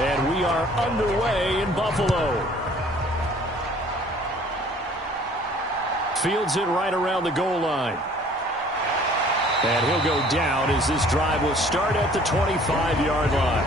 And we are underway in Buffalo. Fields it right around the goal line. And he'll go down as this drive will start at the 25-yard line.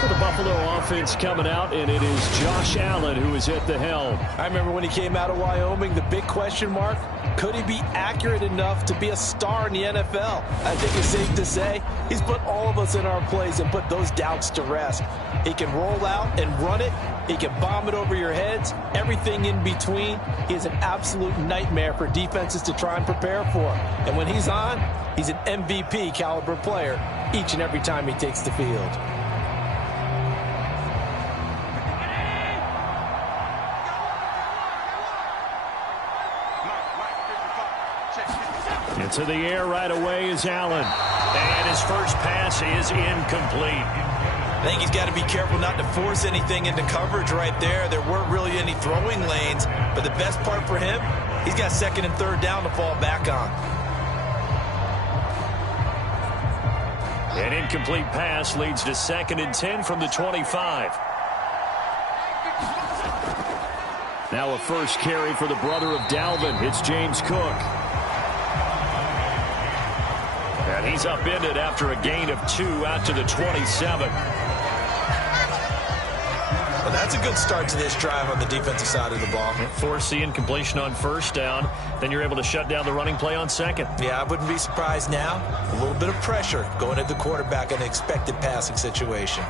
For the Buffalo offense coming out, and it is Josh Allen who is at the helm. I remember when he came out of Wyoming, the big question mark, could he be accurate enough to be a star in the NFL? I think it's safe to say he's put all of us in our place and put those doubts to rest. He can roll out and run it. He can bomb it over your heads. Everything in between. He is an absolute nightmare for defenses to try and prepare for. And when he's on, he's an MVP caliber player each and every time he takes the field. Into the air right away is Allen. And his first pass is incomplete. I think he's got to be careful not to force anything into coverage right there. There weren't really any throwing lanes, but the best part for him, he's got second and third down to fall back on. An incomplete pass leads to 2nd and 10 from the 25. Now a first carry for the brother of Dalvin. It's James Cook. And he's upended after a gain of 2 out to the 27. Well, that's a good start to this drive on the defensive side of the ball. Force the incompletion on first down. Then you're able to shut down the running play on second. Yeah, I wouldn't be surprised now. A little bit of pressure going at the quarterback in an expected passing situation.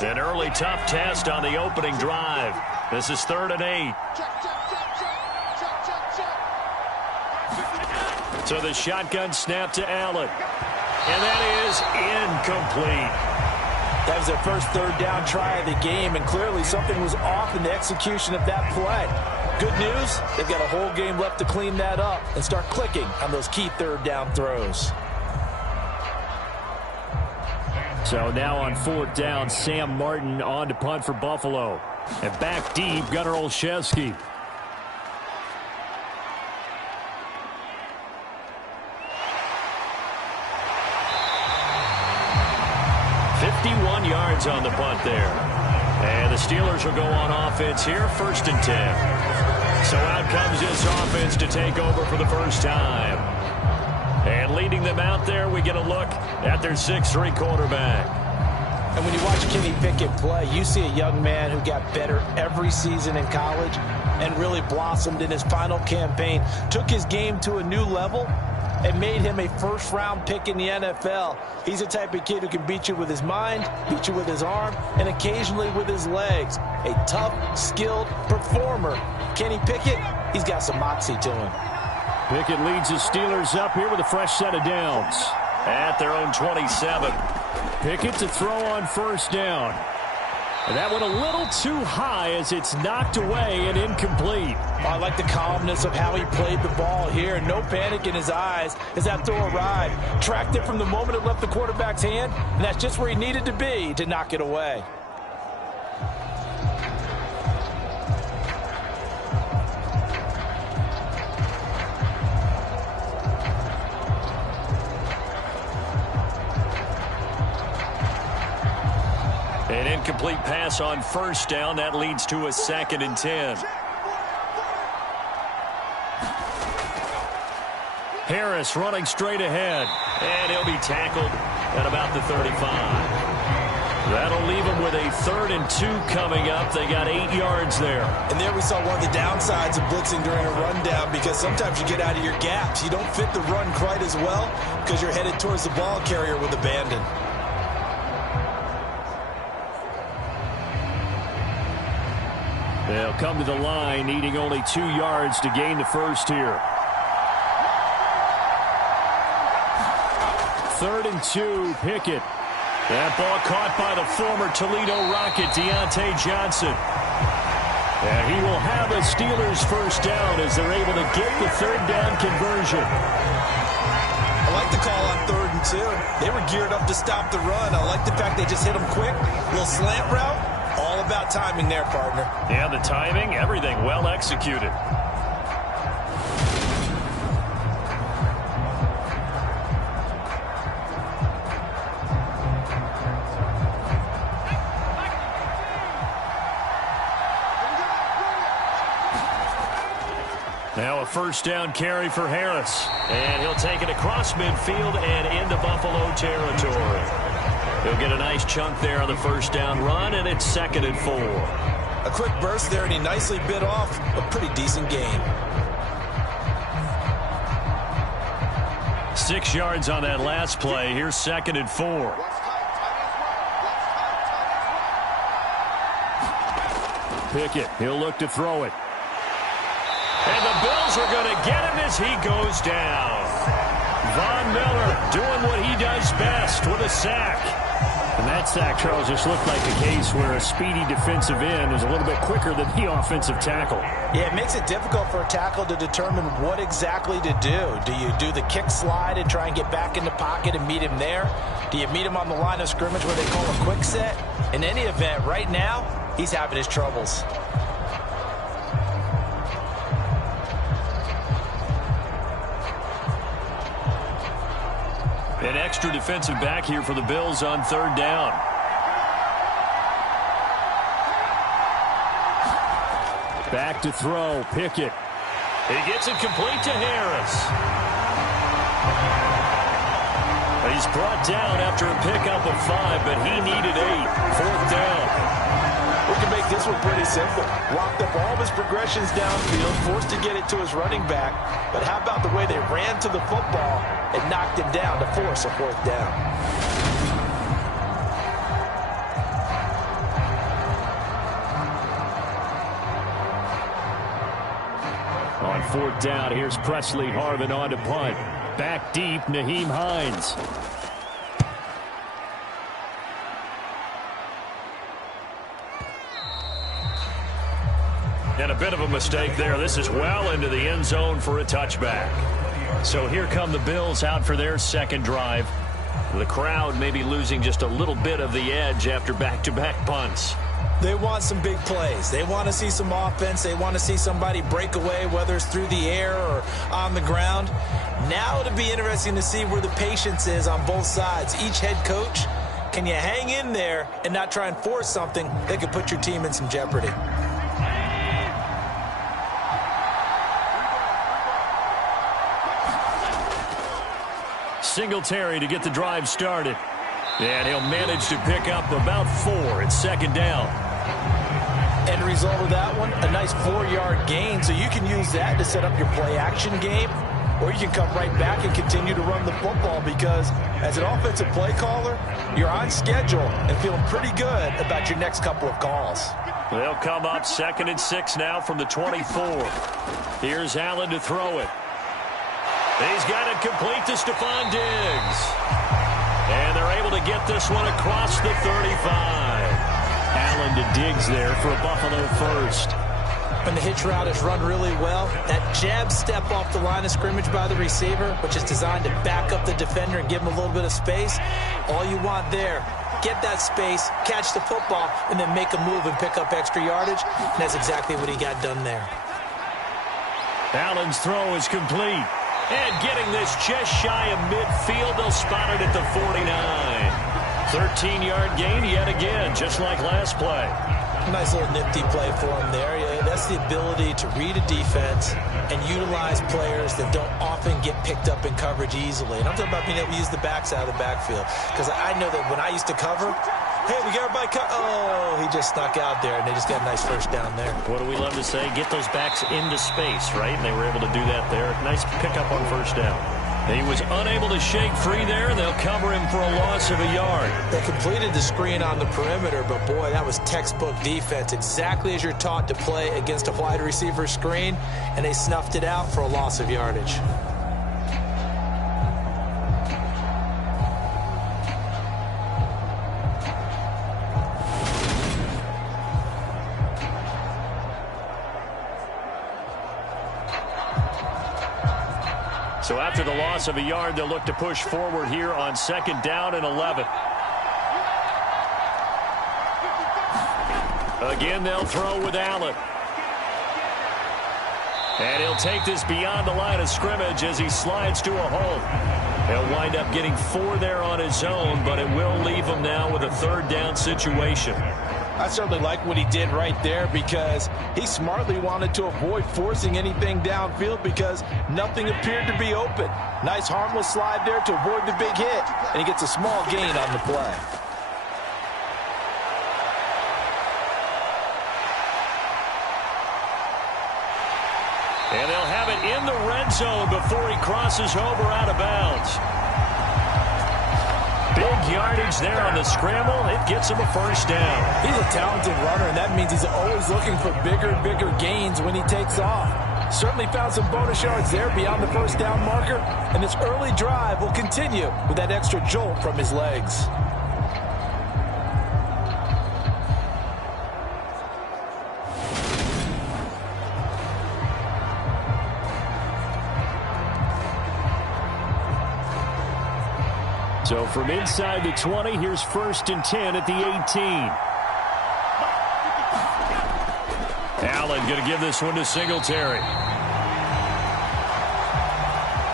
An early tough test on the opening drive. This is 3rd and 8. So the shotgun snap to Allen. And that is incomplete. That was their first third down try of the game, and clearly something was off in the execution of that play. Good news, they've got a whole game left to clean that up and start clicking on those key third down throws. So now on 4th down, Sam Martin on to punt for Buffalo. And back deep, Gunnar Olszewski. Yards on the punt there. And the Steelers will go on offense here, 1st and 10. So out comes this offense to take over for the first time. And leading them out there, we get a look at their 6'3" quarterback. And when you watch Kenny Pickett play, you see a young man who got better every season in college and really blossomed in his final campaign, took his game to a new level, and made him a first-round pick in the NFL. He's the type of kid who can beat you with his mind, beat you with his arm, and occasionally with his legs. A tough, skilled performer. Kenny Pickett, he's got some moxie to him. Pickett leads the Steelers up here with a fresh set of downs at their own 27. Pickett to throw on 1st down. And that one a little too high as it's knocked away and incomplete. I like the calmness of how he played the ball here. No panic in his eyes as that throw arrived. Tracked it from the moment it left the quarterback's hand, and that's just where he needed to be to knock it away. An incomplete pass on 1st down. That leads to a 2nd and 10. Harris running straight ahead. And he'll be tackled at about the 35. That'll leave him with a 3rd and 2 coming up. They got 8 yards there. And there we saw one of the downsides of blitzing during a rundown, because sometimes you get out of your gaps. You don't fit the run quite as well because you're headed towards the ball carrier with abandon. They'll come to the line, needing only 2 yards to gain the first here. 3rd and 2, Pickett. That ball caught by the former Toledo Rocket, Deontay Johnson. And he will have a Steelers first down as they're able to get the 3rd down conversion. I like the call on 3rd and 2. They were geared up to stop the run. I like the fact they just hit them quick. Little slant route. All about timing there, partner. Yeah, the timing, everything well executed. Now a first down carry for Harris. And he'll take it across midfield and into Buffalo territory. He'll get a nice chunk there on the first down run, and it's 2nd and 4. A quick burst there, and he nicely bit off a pretty decent gain. 6 yards on that last play. Here's 2nd and 4. Pickett, he'll look to throw it. And the Bills are going to get him as he goes down. Von Miller doing what he does best with a sack. And that sack, Charles, just looked like a case where a speedy defensive end is a little bit quicker than the offensive tackle. Yeah, it makes it difficult for a tackle to determine what exactly to do. Do you do the kick slide and try and get back in the pocket and meet him there? Do you meet him on the line of scrimmage where they call a quick set? In any event, right now, he's having his troubles. An extra defensive back here for the Bills on 3rd down. Back to throw, Pickett. He gets it complete to Harris. He's brought down after a pickup of 5, but he needed 8. 4th down. We can make this one pretty simple. Locked up all of his progressions downfield, forced to get it to his running back. But how about the way they ran to the football and knocked him down to force a 4th down? On 4th down, here's Presley Harvin on to punt. Back deep, Nyheim Hines. And a bit of a mistake there. This is well into the end zone for a touchback. So here come the Bills out for their 2nd drive. The crowd may be losing just a little bit of the edge after back-to-back punts. They want some big plays. They want to see some offense. They want to see somebody break away, whether it's through the air or on the ground. Now it'll be interesting to see where the patience is on both sides. Each head coach, can you hang in there and not try and force something that could put your team in some jeopardy? Singletary to get the drive started. And he'll manage to pick up about 4. It's 2nd down. End result of that one, a nice 4-yard gain. So you can use that to set up your play-action game, or you can come right back and continue to run the football because as an offensive play caller, you're on schedule and feeling pretty good about your next couple of calls. They'll come up 2nd and 6 now from the 24. Here's Allen to throw it. He's got it complete to Stephon Diggs. And they're able to get this one across the 35. Allen to Diggs there for a Buffalo first. And the hitch route is run really well. That jab step off the line of scrimmage by the receiver, which is designed to back up the defender and give him a little bit of space. All you want there, get that space, catch the football, and then make a move and pick up extra yardage. And that's exactly what he got done there. Allen's throw is complete. And getting this just shy of midfield, they'll spot it at the 49. 13-yard gain yet again, just like last play. Nice little nifty play for him there. Yeah, that's the ability to read a defense and utilize players that don't often get picked up in coverage easily. And I'm talking about being able to use the backs out of the backfield. Because I know that when I used to cover, hey, we got everybody cut. Oh, he just snuck out there, and they just got a nice first down there. What do we love to say? Get those backs into space, right? And they were able to do that there. Nice pickup on first down. He was unable to shake free there, and they'll cover him for a loss of a yard. They completed the screen on the perimeter, but boy, that was textbook defense. Exactly as you're taught to play against a wide receiver screen, and they snuffed it out for a loss of yardage. So after the loss of a yard, they'll look to push forward here on 2nd down and 11. A Again, they'll throw with Allen. And he'll take this beyond the line of scrimmage as he slides to a hole. He'll wind up getting 4 there on his own, but it will leave him now with a 3rd down situation. I certainly like what he did right there because he smartly wanted to avoid forcing anything downfield because nothing appeared to be open. Nice harmless slide there to avoid the big hit, and he gets a small gain on the play. And they'll have it in the red zone before he crosses over out of bounds. Big yardage there on the scramble. It gets him a 1st down. He's a talented runner, and that means he's always looking for bigger and bigger gains when he takes off. Certainly found some bonus yards there beyond the 1st down marker, and this early drive will continue with that extra jolt from his legs. So from inside the 20, here's 1st and 10 at the 18. Allen going to give this one to Singletary.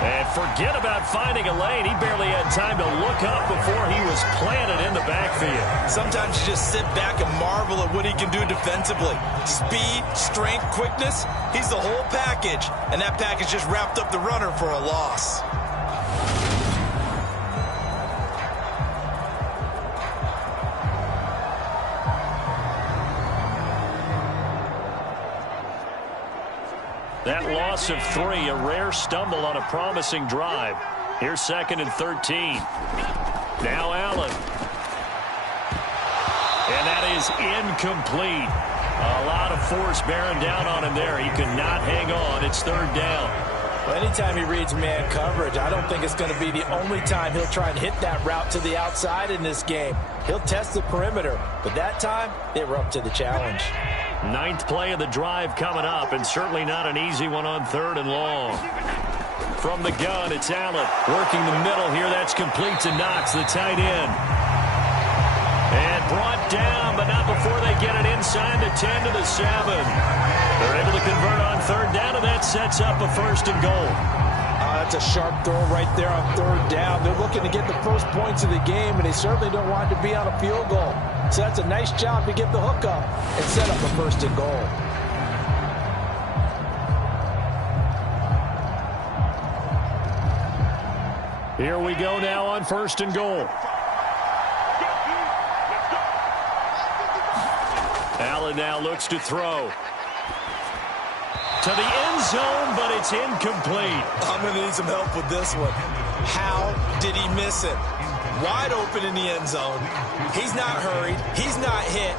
And forget about finding a lane. He barely had time to look up before he was planted in the backfield. Sometimes you just sit back and marvel at what he can do defensively. Speed, strength, quickness, he's the whole package. And that package just wrapped up the runner for a loss. That loss of 3, a rare stumble on a promising drive. Here's 2nd and 13. Now Allen. And that is incomplete. A lot of force bearing down on him there. He could not hang on. It's 3rd down. Well, anytime he reads man coverage, I don't think it's going to be the only time he'll try and hit that route to the outside in this game. He'll test the perimeter, but that time, they were up to the challenge. 9th play of the drive coming up, and certainly not an easy one on 3rd and long. From the gun, it's Allen. Working the middle here, that's complete to Knox, the tight end. And brought down, but not before they get it inside the 10 to the 7. They're able to convert on 3rd down, and that sets up a 1st and goal. That's a sharp throw right there on 3rd down. They're looking to get the first points of the game, and they certainly don't want to be on a field goal. So that's a nice job to get the hook up and set up a 1st and goal. Here we go now on 1st and goal. Allen now looks to throw. To the end zone, but it's incomplete. I'm going to need some help with this one. How did he miss it? Wide open in the end zone. He's not hurried. He's not hit.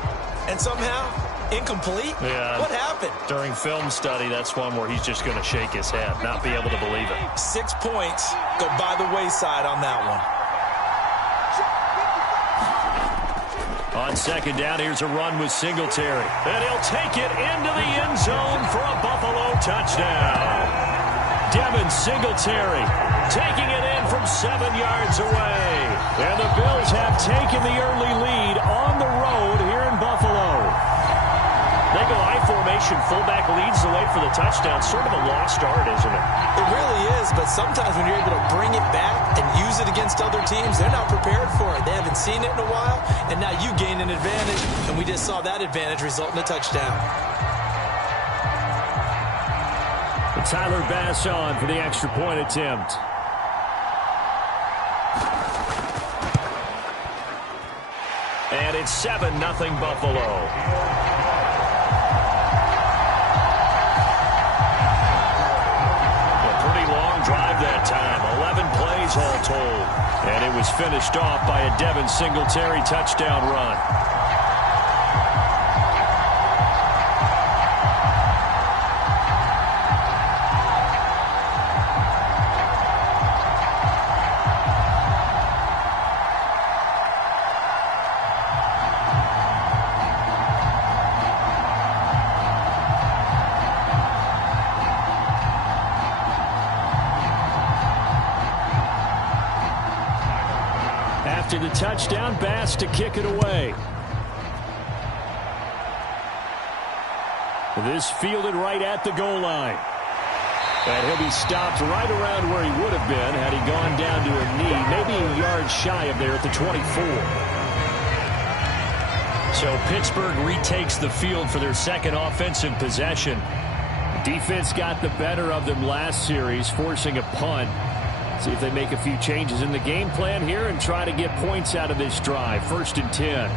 And somehow, incomplete? Yeah. What happened? During film study, that's one where he's just going to shake his head, not be able to believe it. 6 points go by the wayside on that one. On 2nd down, here's a run with Singletary. And he'll take it into the end zone for a Buffalo touchdown. Devin Singletary taking it in from 7 yards away. And the Bills have taken the early lead on the road here in Buffalo. They go I formation, fullback leads the way for the touchdown. Sort of a lost art, isn't it? It really is, but sometimes when you're able to bring it back and use it against other teams, they're not prepared for it. They haven't seen it in a while, and now you gain an advantage, and we just saw that advantage result in a touchdown. Tyler Bass on for the extra point attempt. And it's 7-0 Buffalo. A pretty long drive that time. 11 plays all told. And it was finished off by a Devin Singletary touchdown run. After the touchdown, Bass to kick it away. This fielded right at the goal line. And he'll be stopped right around where he would have been had he gone down to a knee, maybe a yard shy of there at the 24. So Pittsburgh retakes the field for their second offensive possession. Defense got the better of them last series, forcing a punt. See if they make a few changes in the game plan here and try to get points out of this drive. 1st and 10.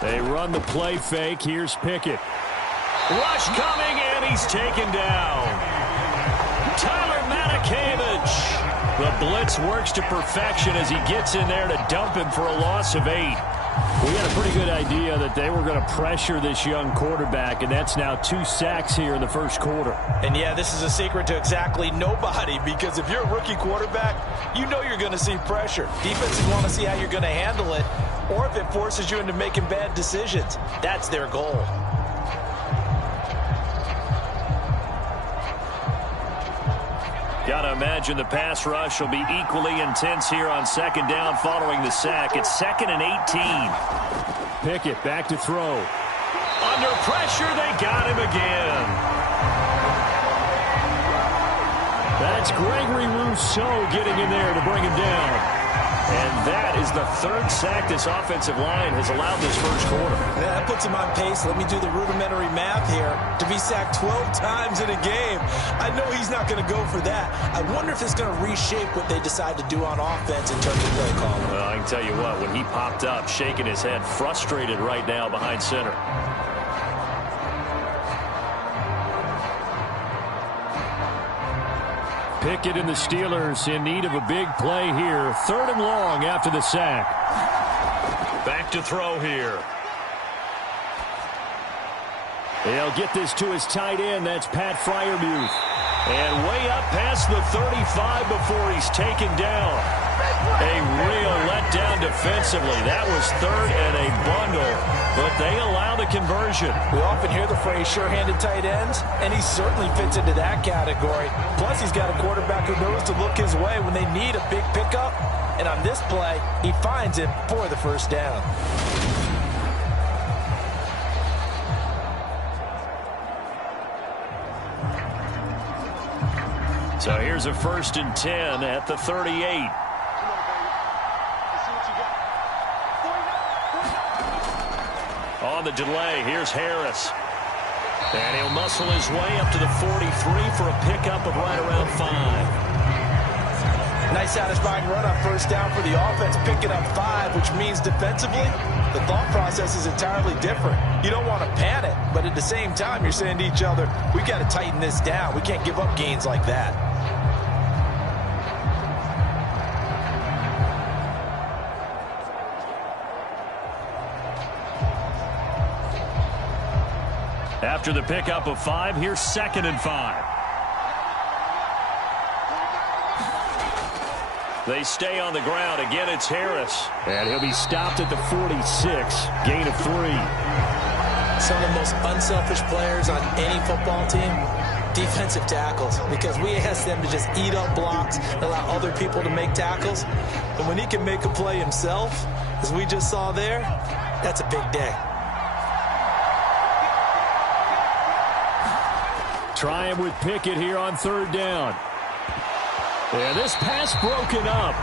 They run the play fake. Here's Pickett. Rush coming, and he's taken down. Tyler Matakevich. The blitz works to perfection as he gets in there to dump him for a loss of 8. We had a pretty good idea that they were going to pressure this young quarterback, and that's now 2 sacks here in the first quarter. And yeah, this is a secret to exactly nobody, because if you're a rookie quarterback, you know you're going to see pressure. Defenses want to see how you're going to handle it, or if it forces you into making bad decisions. That's their goal. Got to imagine the pass rush will be equally intense here on 2nd down following the sack. It's 2nd and 18. Pickett back to throw. Under pressure, they got him again. That's Gregory Rousseau getting in there to bring him down. And that is the 3rd sack this offensive line has allowed this first quarter. Yeah, that puts him on pace. Let me do the rudimentary math here. To be sacked 12 times in a game, I know he's not going to go for that. I wonder if it's going to reshape what they decide to do on offense in terms of play calling. Well, I can tell you what, when he popped up, shaking his head, frustrated right now behind center. Pickett and the Steelers in need of a big play here. 3rd and long after the sack. Back to throw here. He'll get this to his tight end. That's Pat Freiermuth. And way up past the 35 before he's taken down. A real letdown defensively. That was 3rd and a bundle, but they allow the conversion. We often hear the phrase sure-handed tight ends, and he certainly fits into that category. Plus, he's got a quarterback who knows to look his way when they need a big pickup. And on this play, he finds it for the 1st down. So here's a 1st and 10 at the 38. On the delay, here's Harris. And he'll muscle his way up to the 43 for a pickup of right around 5. Nice satisfying run on 1st down for the offense, picking up 5, which means defensively, the thought process is entirely different. You don't want to panic, but at the same time, you're saying to each other, we've got to tighten this down. We can't give up gains like that. After the pickup of 5, here's 2nd and 5. They stay on the ground. Again, it's Harris. And he'll be stopped at the 46. Gain of 3. Some of the most unselfish players on any football team, defensive tackles, because we ask them to just eat up blocks and allow other people to make tackles. But when he can make a play himself, as we just saw there, that's a big day. Try him with Pickett here on 3rd down. And this pass broken up.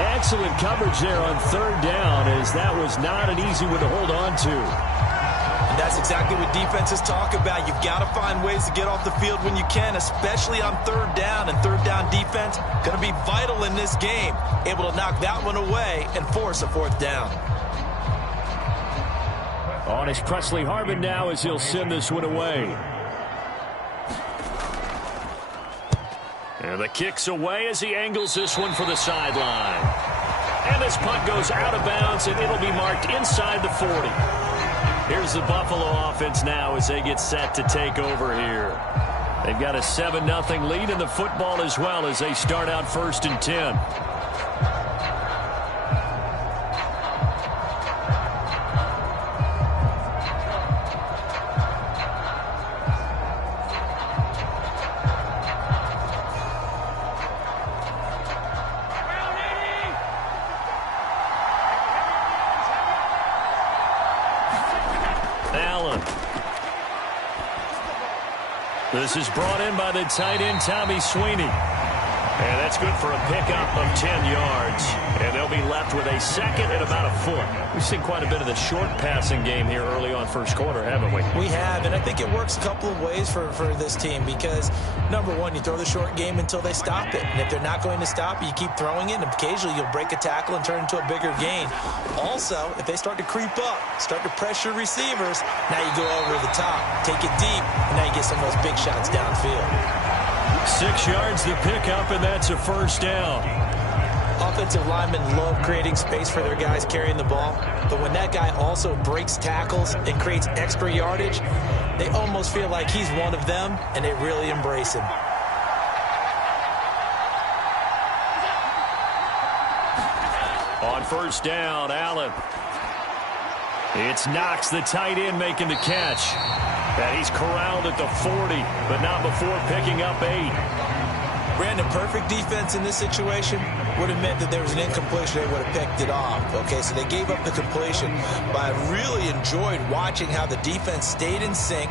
Excellent coverage there on 3rd down, as that was not an easy one to hold on to. And that's exactly what defenses talk about. You've got to find ways to get off the field when you can, especially on 3rd down. And 3rd down defense going to be vital in this game. Able to knock that one away and force a 4th down. On is Presley Harvin now as he'll send this one away. And the kick's away as he angles this one for the sideline. And this punt goes out of bounds, and it'll be marked inside the 40. Here's the Buffalo offense now as they get set to take over here. They've got a 7-0 lead in the football as well as they start out 1st and 10. This is brought in by the tight end, Tommy Sweeney. And that's good for a pickup of 10 yards. And they'll be left with a second and about a foot. We've seen quite a bit of the short passing game here early on first quarter, haven't we? We have, and I think it works a couple of ways for this team because, number one, you throw the short game until they stop it. And if they're not going to stop it, you keep throwing it, and occasionally you'll break a tackle and turn it into a bigger gain. Also, if they start to creep up, start to pressure receivers, now you go over the top, take it deep, and now you get some of those big shots downfield. 6 yards to pick up, and that's a first down. Offensive linemen love creating space for their guys carrying the ball, but when that guy also breaks tackles and creates extra yardage, they almost feel like he's one of them, and they really embrace him. On first down, Allen. It's Knox, the tight end, making the catch. And he's corralled at the 40, but not before picking up 8. Brandon, perfect defense in this situation would have meant that there was an incompletion. They would have picked it off. Okay, so they gave up the completion. But I really enjoyed watching how the defense stayed in sync,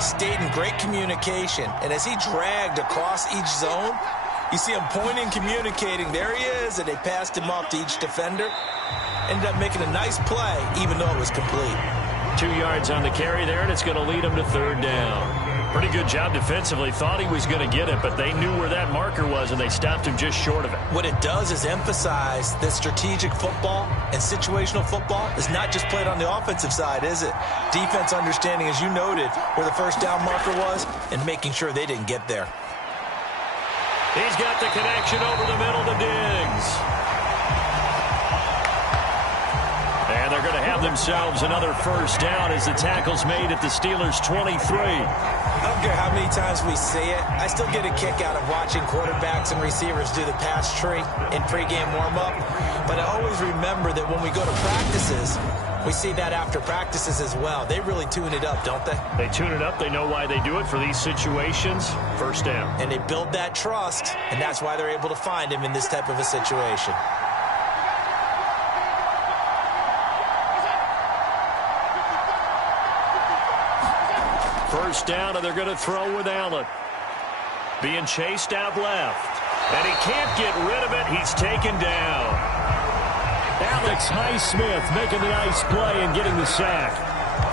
stayed in great communication. And as he dragged across each zone, you see him pointing, communicating. There he is, and they passed him off to each defender. Ended up making a nice play, even though it was complete. 2 yards on the carry there, and it's going to lead him to third down. Pretty good job defensively. Thought he was going to get it, but they knew where that marker was, and they stopped him just short of it. What it does is emphasize that strategic football and situational football is not just played on the offensive side, is it? Defense understanding, as you noted, where the first down marker was and making sure they didn't get there. He's got the connection over the middle to Diggs. And they're going to have themselves another first down as the tackle's made at the Steelers' 23. I don't care how many times we see it. I still get a kick out of watching quarterbacks and receivers do the pass tree in pregame warm-up. But I always remember that when we go to practices, we see that after practices as well. They really tune it up, don't they? They tune it up. They know why they do it for these situations. First down. And they build that trust, and that's why they're able to find him in this type of a situation. First down, and they're going to throw with Allen. Being chased out left. And he can't get rid of it. He's taken down. Alex Highsmith making the nice play and getting the sack.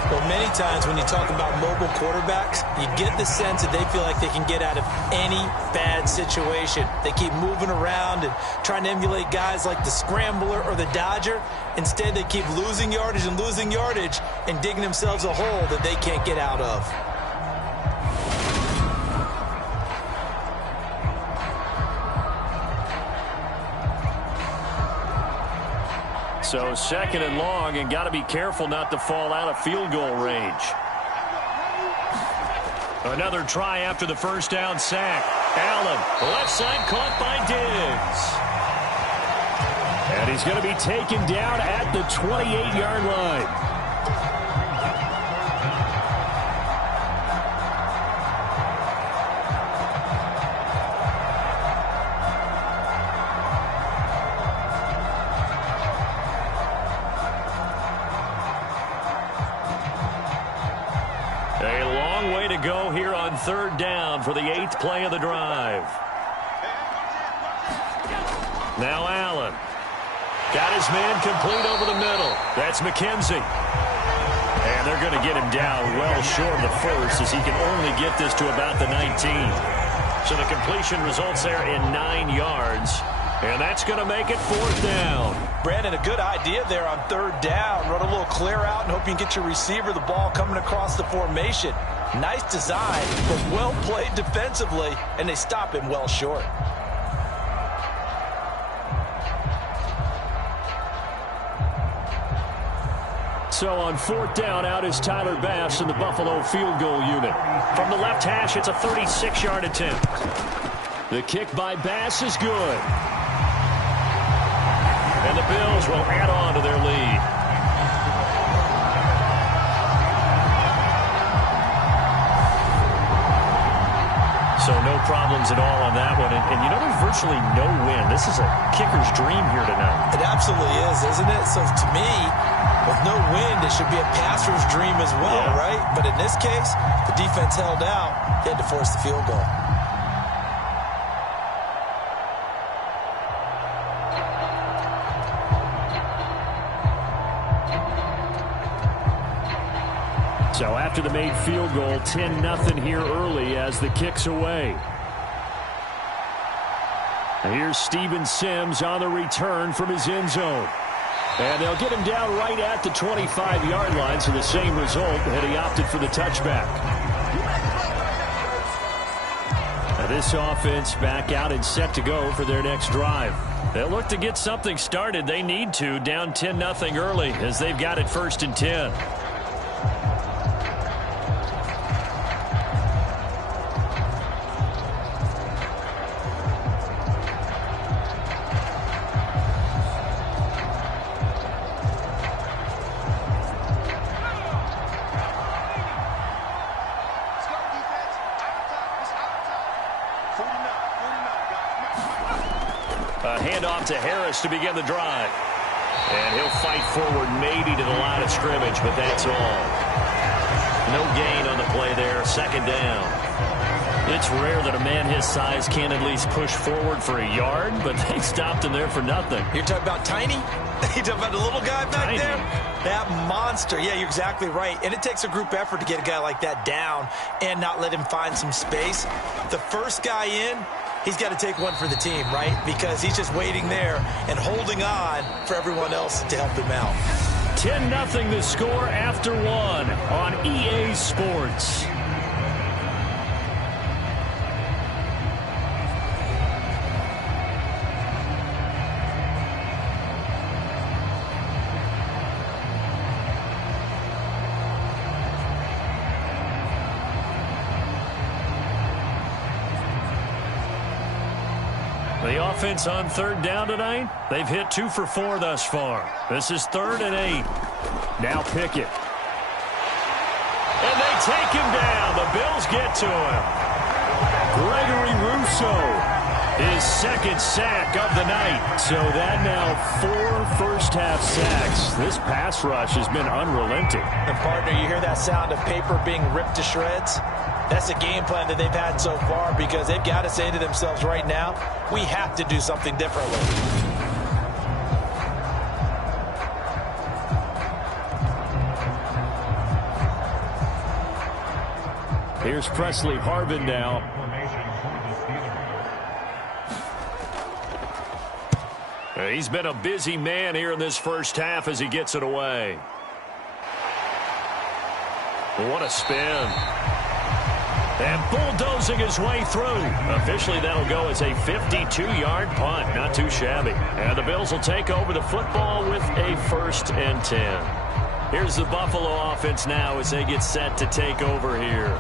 Well, many times when you talk about mobile quarterbacks, you get the sense that they feel like they can get out of any bad situation. They keep moving around and trying to emulate guys like the Scrambler or the Dodger. Instead, they keep losing yardage and digging themselves a hole that they can't get out of. So second and long, and got to be careful not to fall out of field goal range. Another try after the first down sack. Allen, left side caught by Diggs. And he's going to be taken down at the 28-yard line. Go here on third down for the 8th play of the drive. Now Allen. Got his man complete over the middle. That's McKenzie. And they're going to get him down well short of the first as he can only get this to about the 19. So the completion results there in 9 yards. And that's going to make it fourth down. Brandon, a good idea there on third down. Run a little clear out and hope you can get your receiver the ball coming across the formation. Nice design, but well played defensively, and they stop him well short. So on fourth down, out is Tyler Bass in the Buffalo field goal unit. From the left hash, it's a 36-yard attempt. The kick by Bass is good. And the Bills will add on to their lead. So no problems at all on that one. And you know, there's virtually no win. This is a kicker's dream here tonight. It absolutely is, isn't it? So to me, With no wind, it should be a passer's dream as well, right? But in this case, the defense held out. They had to force the field goal. So after the made field goal, 10-0 here early as the kick's away. Here's Steven Sims on the return from his end zone. And they'll get him down right at the 25-yard line, so the same result had he opted for the touchback. Now this offense back out and set to go for their next drive. They'll look to get something started. They need to, down 10-0 early as they've got it 1st and 10. Handoff to Harris to begin the drive. And he'll fight forward maybe to the line of scrimmage, but that's all. No gain on the play there, 2nd down. It's rare that a man his size can at least push forward for a yard, but they stopped him there for nothing. You're talking about Tiny? You're talking about the little guy back there? That monster. Yeah, you're exactly right. And it takes a group effort to get a guy like that down and not let him find some space. The first guy in, he's got to take one for the team, right? Because he's just waiting there and holding on for everyone else to help him out. 10-0 the score after 1 on EA Sports. The offense on 3rd down tonight, they've hit 2 for 4 thus far. This is 3rd and 8. Now Pickett. And they take him down. The Bills get to him. Gregory Rousseau, his 2nd sack of the night. So that now 4 first-half sacks. This pass rush has been unrelenting. And partner, you hear that sound of paper being ripped to shreds? That's the game plan that they've had so far because they've got to say to themselves right now, we have to do something differently. Here's Presley Harvin now. He's been a busy man here in this first half as he gets it away. What a spin. And bulldozing his way through. Officially, that'll go as a 52-yard punt. Not too shabby. And the Bills will take over the football with a 1st and 10. Here's the Buffalo offense now as they get set to take over here.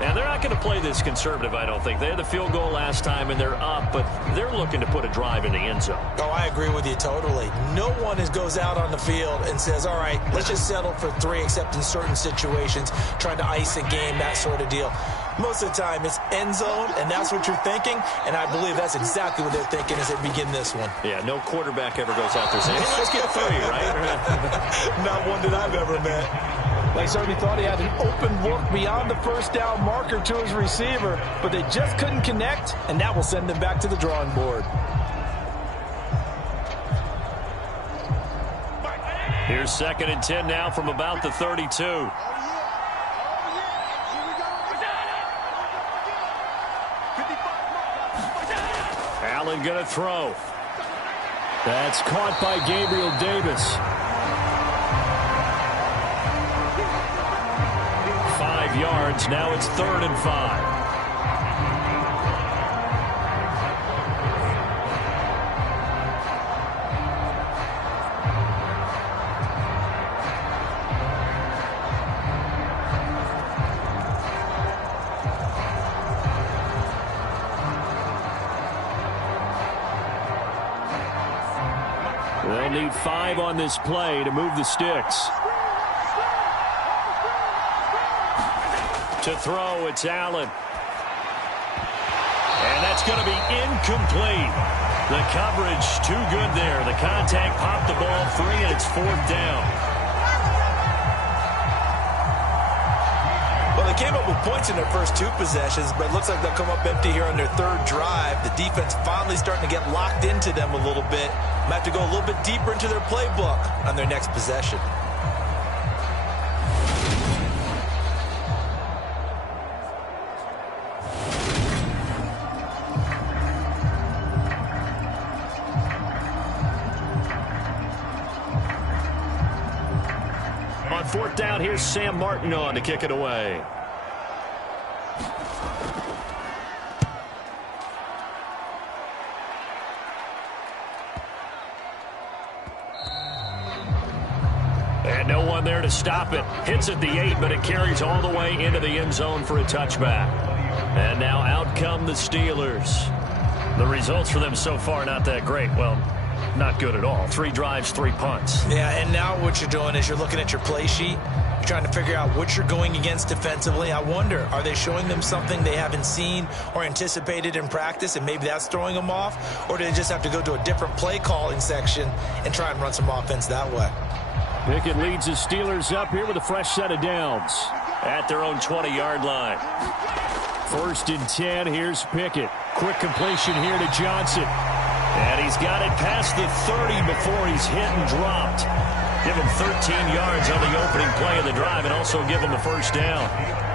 And they're not going to play this conservative, I don't think. They had the field goal last time, and they're up, but they're looking to put a drive in the end zone. Oh, I agree with you totally. No one goes out on the field and says, all right, let's just settle for 3, except in certain situations, trying to ice a game, that sort of deal. Most of the time, it's end zone, and that's what you're thinking, and I believe that's exactly what they're thinking as they begin this one. Yeah, no quarterback ever goes out there saying, hey, let's get 3, right? Not one that I've ever met. They certainly thought he had an open look beyond the 1st down marker to his receiver, but they just couldn't connect, and that will send them back to the drawing board. Here's 2nd and 10 now from about the 32. Allen going to throw. That's caught by Gabriel Davis. 5 yards. Now it's 3rd and 5. They'll need 5 on this play to move the sticks. To throw, it's Allen. And that's going to be incomplete. The coverage too good there. The contact popped the ball free, and it's 4th down. came up with points in their first 2 possessions, but it looks like they'll come up empty here on their 3rd drive. The defense finally starting to get locked into them a little bit. Might have to go a little bit deeper into their playbook on their next possession. On 4th down, here's Sam Martin on to kick it away. And no one there to stop it. Hits at the 8, but it carries all the way into the end zone for a touchback. And now out come the Steelers. The results for them so far not that great. Well, not good at all. 3 drives, 3 punts. Yeah, and now what you're doing is you're looking at your play sheet. You're trying to figure out what you're going against defensively. I wonder, are they showing them something they haven't seen or anticipated in practice, and maybe that's throwing them off? Or do they just have to go to a different play calling section and try and run some offense that way? Pickett leads the Steelers up here with a fresh set of downs at their own 20-yard line. 1st and 10, here's Pickett. Quick completion here to Johnson. And he's got it past the 30 before he's hit and dropped. Give him 13 yards on the opening play of the drive and also give him the 1st down.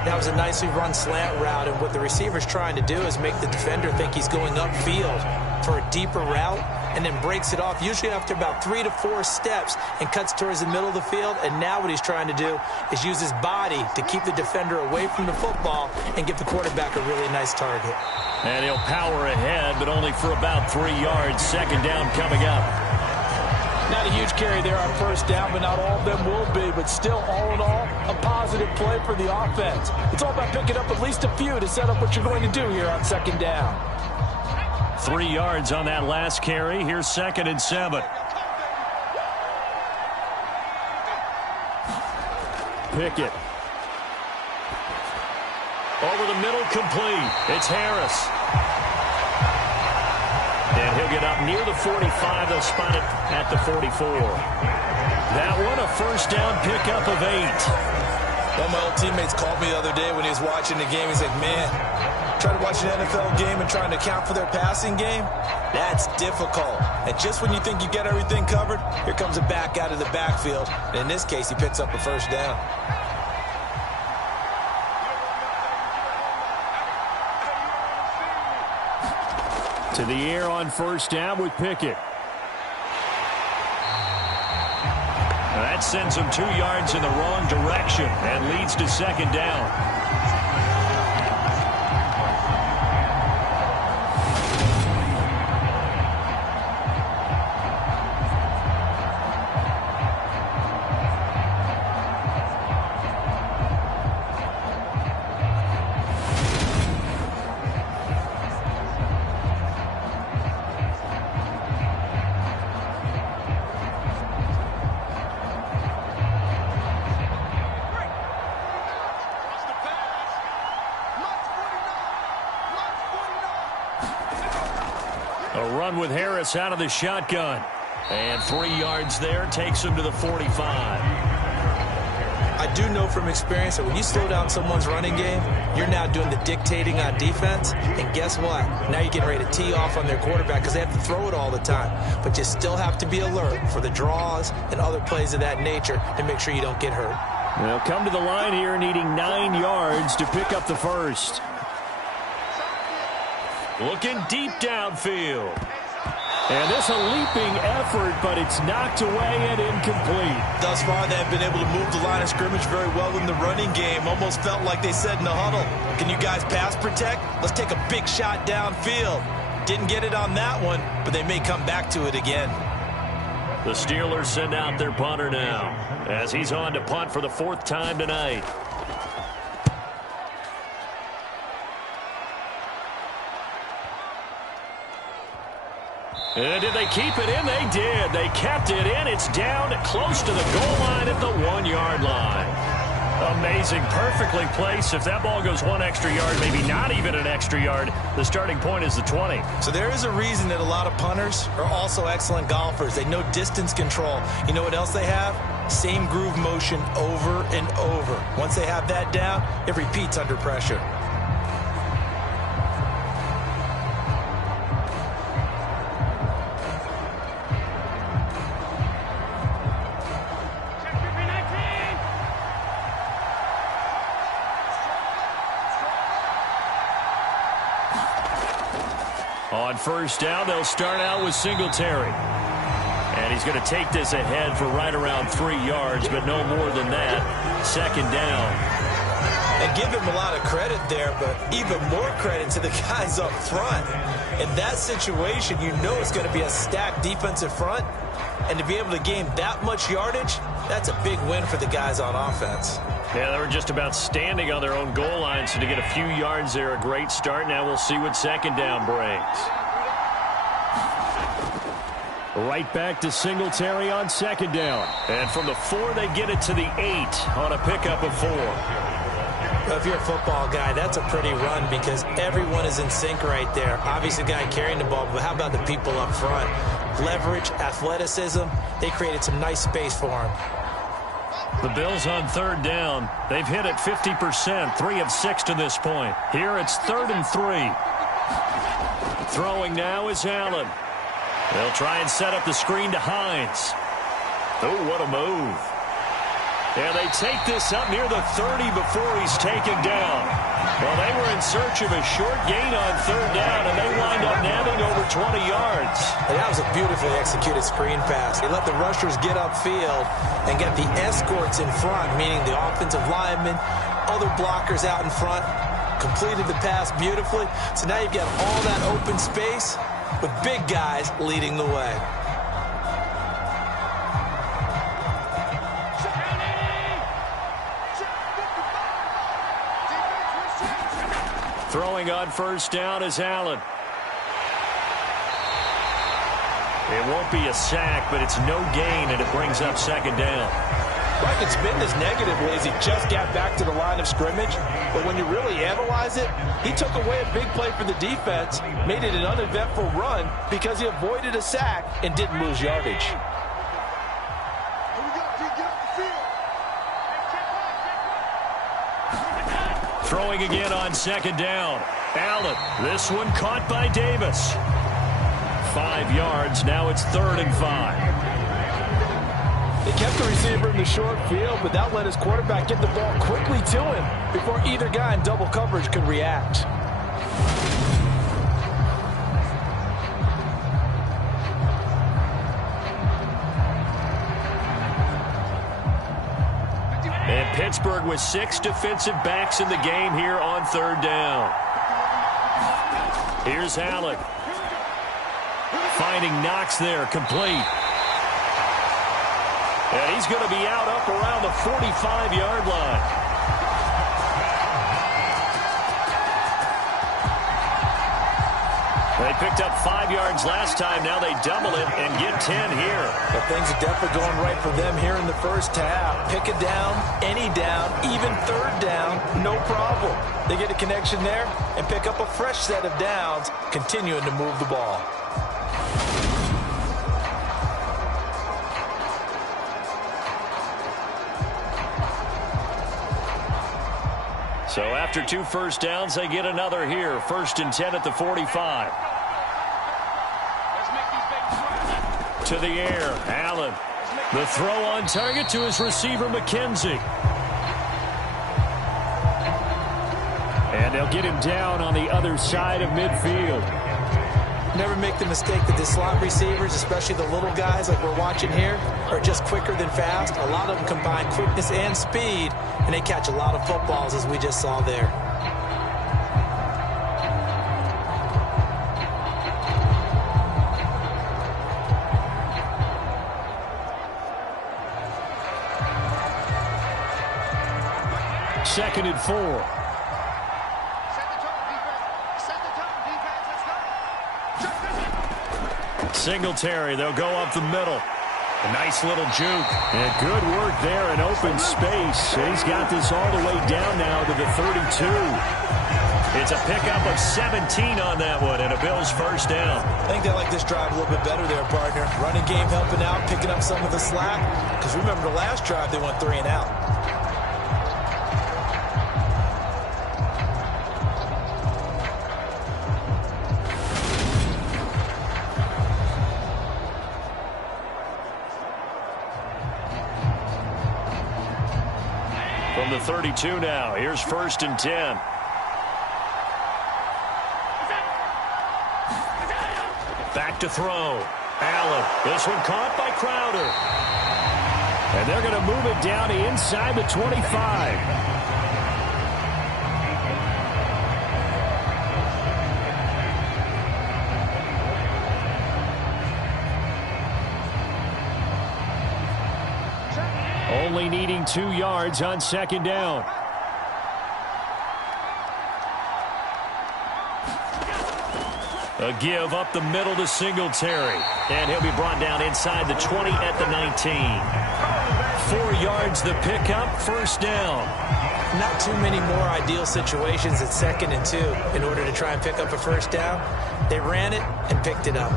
That was a nicely run slant route, and what the receiver's trying to do is make the defender think he's going upfield for a deeper route, and then breaks it off, usually after about 3 to 4 steps, and cuts towards the middle of the field. And now what he's trying to do is use his body to keep the defender away from the football and give the quarterback a really nice target. And he'll power ahead, but only for about 3 yards. 2nd down coming up. Not a huge carry there on 1st down, but not all of them will be. But still, all in all, a positive play for the offense. It's all about picking up at least a few to set up what you're going to do here on 2nd down. 3 yards on that last carry. Here's 2nd and 7. Pickett. Over the middle, complete. It's Harris. And he'll get up near the 45. They'll spot it at the 44. That one, a 1st down pickup of 8. One of my old teammates called me the other day when he was watching the game. He's like, man, trying to watch an NFL game and trying to account for their passing game, that's difficult. And just when you think you get everything covered, here comes a back out of the backfield. And in this case, he picks up a 1st down. To the air on 1st down with Pickett. That sends him 2 yards in the wrong direction and leads to 2nd down. A run with Harris out of the shotgun. And 3 yards there takes him to the 45. I do know from experience that when you slow down someone's running game, you're now doing the dictating on defense. And guess what? Now you're getting ready to tee off on their quarterback because they have to throw it all the time. But you still have to be alert for the draws and other plays of that nature to make sure you don't get hurt. They'll come to the line here needing 9 yards to pick up the 1st. Looking deep downfield. And this a leaping effort, but it's knocked away and incomplete. Thus far, they've been able to move the line of scrimmage very well in the running game. Almost felt like they said in the huddle, can you guys pass protect? Let's take a big shot downfield. Didn't get it on that one, but they may come back to it again. The Steelers send out their punter now as he's on to punt for the 4th time tonight. And did they keep it in? They did. They kept it in. It's down close to the goal line at the 1-yard line. Amazing. Perfectly placed. If that ball goes 1 extra yard, maybe not even an extra yard, the starting point is the 20. So there is a reason that a lot of punters are also excellent golfers. They know distance control. You know what else they have? Same groove motion over and over. Once they have that down, it repeats under pressure. On first down, they'll start out with Singletary. And he's going to take this ahead for right around 3 yards, but no more than that. Second down. And give him a lot of credit there, but even more credit to the guys up front. In that situation, you know it's going to be a stacked defensive front. And to be able to gain that much yardage, that's a big win for the guys on offense. Yeah, they were just about standing on their own goal line, so to get a few yards there, a great start. Now we'll see what second down brings. Right back to Singletary on second down. And from the 4, they get it to the 8 on a pickup of 4. Well, if you're a football guy, that's a pretty run because everyone is in sync right there. Obviously, the guy carrying the ball, but how about the people up front? Leverage, athleticism, they created some nice space for him. The Bills on third down. They've hit it 50%, 3 of 6 to this point. Here it's 3rd and 3. Throwing now is Allen. They'll try and set up the screen to Hines. Oh, what a move. And they take this up near the 30 before he's taken down. Well, they were in search of a short gain on third down, and they wind up nabbing over 20 yards. And that was a beautifully executed screen pass. They let the rushers get upfield and get the escorts in front, meaning the offensive linemen, other blockers out in front, completed the pass beautifully. So now you've got all that open space with big guys leading the way. Throwing on first down is Allen. It won't be a sack, but it's no gain, and it brings up second down. Right, it's been this negatively as he just got back to the line of scrimmage. But when you really analyze it, he took away a big play for the defense, made it an uneventful run because he avoided a sack and didn't lose yardage. Throwing again on second down. Allen, this one caught by Davis. 5 yards, now it's 3rd and 5. They kept the receiver in the short field, but that let his quarterback get the ball quickly to him before either guy in double coverage could react. And Pittsburgh with 6 defensive backs in the game here on third down. Here's Allen. Finding Knox there, complete. And he's going to be out up around the 45-yard line. They picked up 5 yards last time. Now they double it and get 10 here. But things are definitely going right for them here in the first half. Pick a down, any down, even third down, no problem. They get a connection there and pick up a fresh set of downs, continuing to move the ball. So after 2 first downs, they get another here. 1st and 10 at the 45. To the air, Allen. The throw on target to his receiver, McKenzie. And they'll get him down on the other side of midfield. Never make the mistake that the slot receivers, especially the little guys like we're watching here, are just quicker than fast. A lot of them combine quickness and speed, and they catch a lot of footballs, as we just saw there. Second and 4. Singletary, they'll go up the middle. A nice little juke. And good work there in open space. He's got this all the way down now to the 32. It's a pickup of 17 on that one, and a Bills first down. I think they like this drive a little bit better there, partner. Running game helping out, picking up some of the slack. Because remember the last drive, they went 3 and out. From the 32 now, here's 1st and 10. Back to throw. Allen. This one caught by Crowder. And they're going to move it down to inside the 25. Only needing 2 yards on 2nd down. A give up the middle to Singletary. And he'll be brought down inside the 20 at the 19. 4 yards the pickup, 1st down. Not too many more ideal situations at 2nd and 2 in order to try and pick up a 1st down. They ran it and picked it up.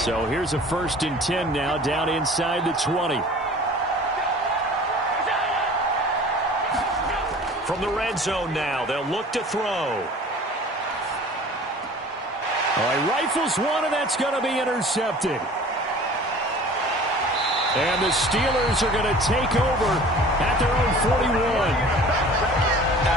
So here's a 1st and 10 now, down inside the 20. From the red zone now, they'll look to throw. All right, rifles one, and that's going to be intercepted. And the Steelers are going to take over at their own 41.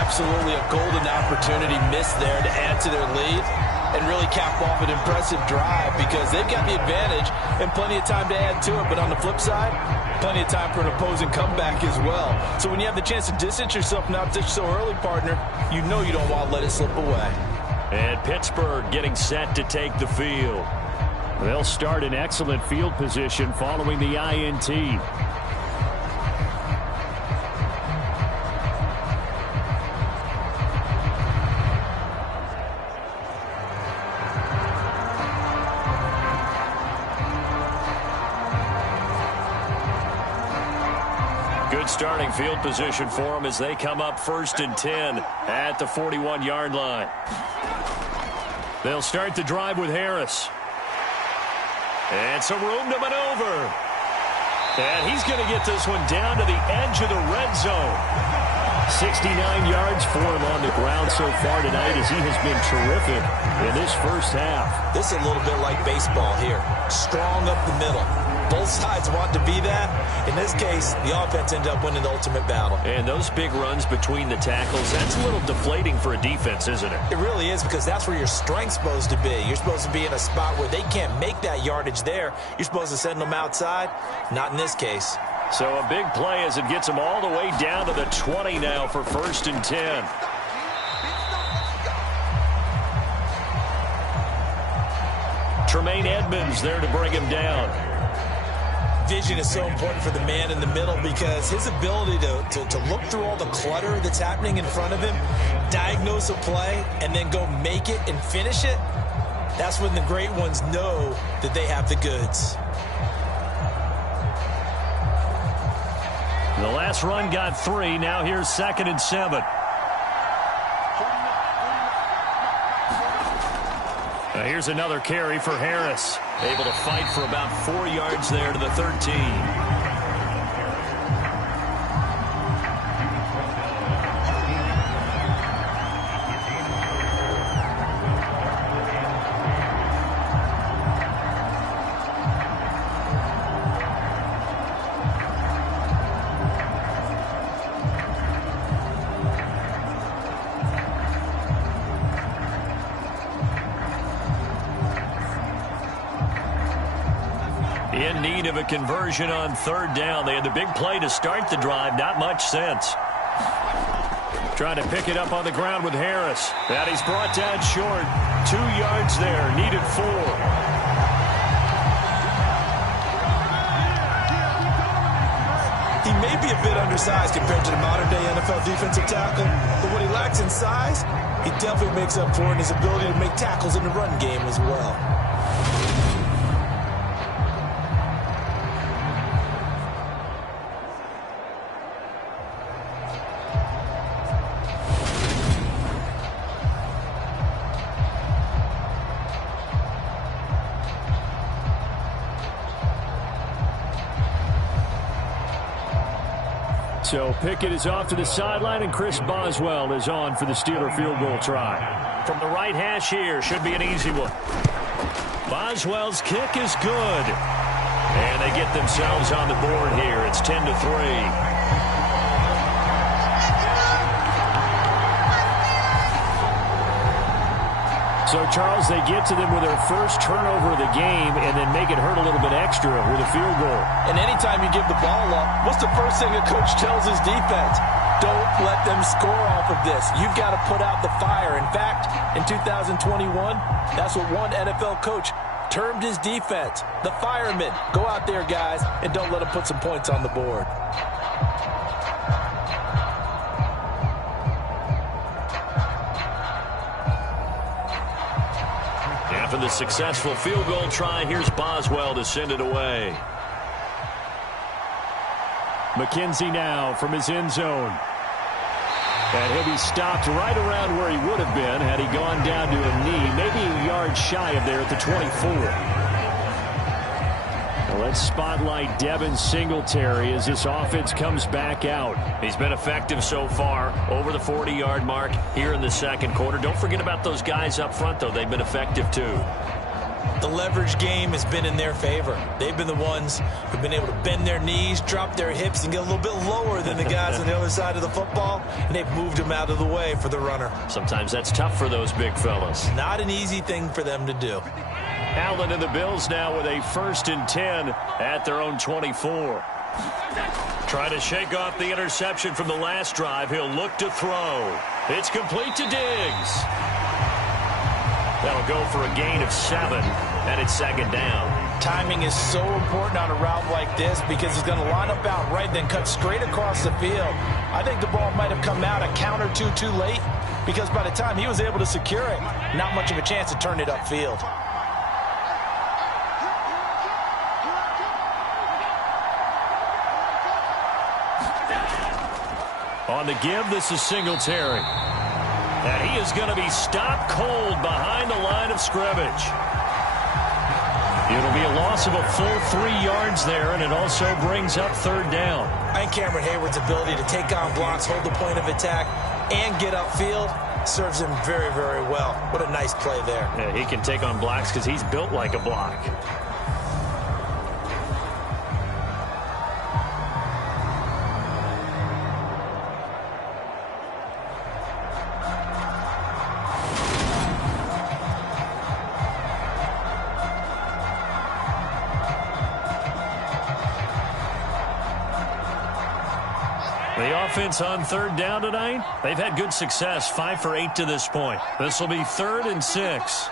Absolutely a golden opportunity missed there to add to their lead and really cap off an impressive drive because they've got the advantage and plenty of time to add to it. But on the flip side, plenty of time for an opposing comeback as well. So when you have the chance to distance yourself now so early, partner, you know you don't want to let it slip away. And Pittsburgh getting set to take the field. They'll start in excellent field position following the INT. Good starting field position for them as they come up 1st and 10 at the 41-yard line. They'll start the drive with Harris. And some room to maneuver. And he's going to get this one down to the edge of the red zone. 69 yards for him on the ground so far tonight as he has been terrific in this first half. This is a little bit like baseball here. Strong up the middle. Both sides want to be that. In this case, the offense ended up winning the ultimate battle. And those big runs between the tackles, that's a little deflating for a defense, isn't it? It really is because that's where your strength's supposed to be. You're supposed to be in a spot where they can't make that yardage there. You're supposed to send them outside. Not in this case. So a big play as it gets them all the way down to the 20 now for 1st and 10. Tremaine Edmonds there to bring him down. Vision is so important for the man in the middle because his ability to look through all the clutter that's happening in front of him, diagnose a play, and then go make it and finish it, that's when the great ones know that they have the goods. The last run got 3. Now here's 2nd and 7. Here's another carry for Harris. Able to fight for about 4 yards there to the 13. In need of a conversion on 3rd down. They had the big play to start the drive. Not much sense. Trying to pick it up on the ground with Harris. That he's brought down short. 2 yards there. Needed 4. He may be a bit undersized compared to the modern-day NFL defensive tackle, but what he lacks in size, he definitely makes up for in his ability to make tackles in the run game as well. So Pickett is off to the sideline, and Chris Boswell is on for the Steeler field goal try. From the right hash here, should be an easy one. Boswell's kick is good. And they get themselves on the board here. It's 10-3. So, Charles, they get to them with their first turnover of the game and then make it hurt a little bit extra with a field goal. And anytime you give the ball up, what's the first thing a coach tells his defense? Don't let them score off of this. You've got to put out the fire. In fact, in 2021, that's what one NFL coach termed his defense. The firemen. Go out there, guys, and don't let them put some points on the board. After the successful field goal try, here's Boswell to send it away. McKenzie now from his end zone. And he'll be stopped right around where he would have been had he gone down to a knee, maybe a yard shy of there at the 24. Now let's spotlight Devin Singletary as this offense comes back out. He's been effective so far, over the 40-yard mark here in the second quarter. Don't forget about those guys up front, though. They've been effective, too. The leverage game has been in their favor. They've been the ones who've been able to bend their knees, drop their hips, and get a little bit lower than the guys on the other side of the football, and they've moved them out of the way for the runner. Sometimes that's tough for those big fellas. Not an easy thing for them to do. Allen and the Bills now with a 1st and 10 at their own 24. Trying to shake off the interception from the last drive. He'll look to throw. It's complete to Diggs. That'll go for a gain of 7, and it's 2nd down. Timing is so important on a route like this because he's going to line up out right, then cut straight across the field. I think the ball might have come out a count or two too late because by the time he was able to secure it, not much of a chance to turn it upfield. On the give, this is Singletary. And he is going to be stopped cold behind the line of scrimmage. It'll be a loss of a full 3 yards there, and it also brings up 3rd down. I think Cameron Hayward's ability to take on blocks, hold the point of attack, and get upfield serves him very, very well. What a nice play there. Yeah, he can take on blocks because he's built like a block. The offense on 3rd down tonight, they've had good success, 5 for 8 to this point. This will be 3rd and 6.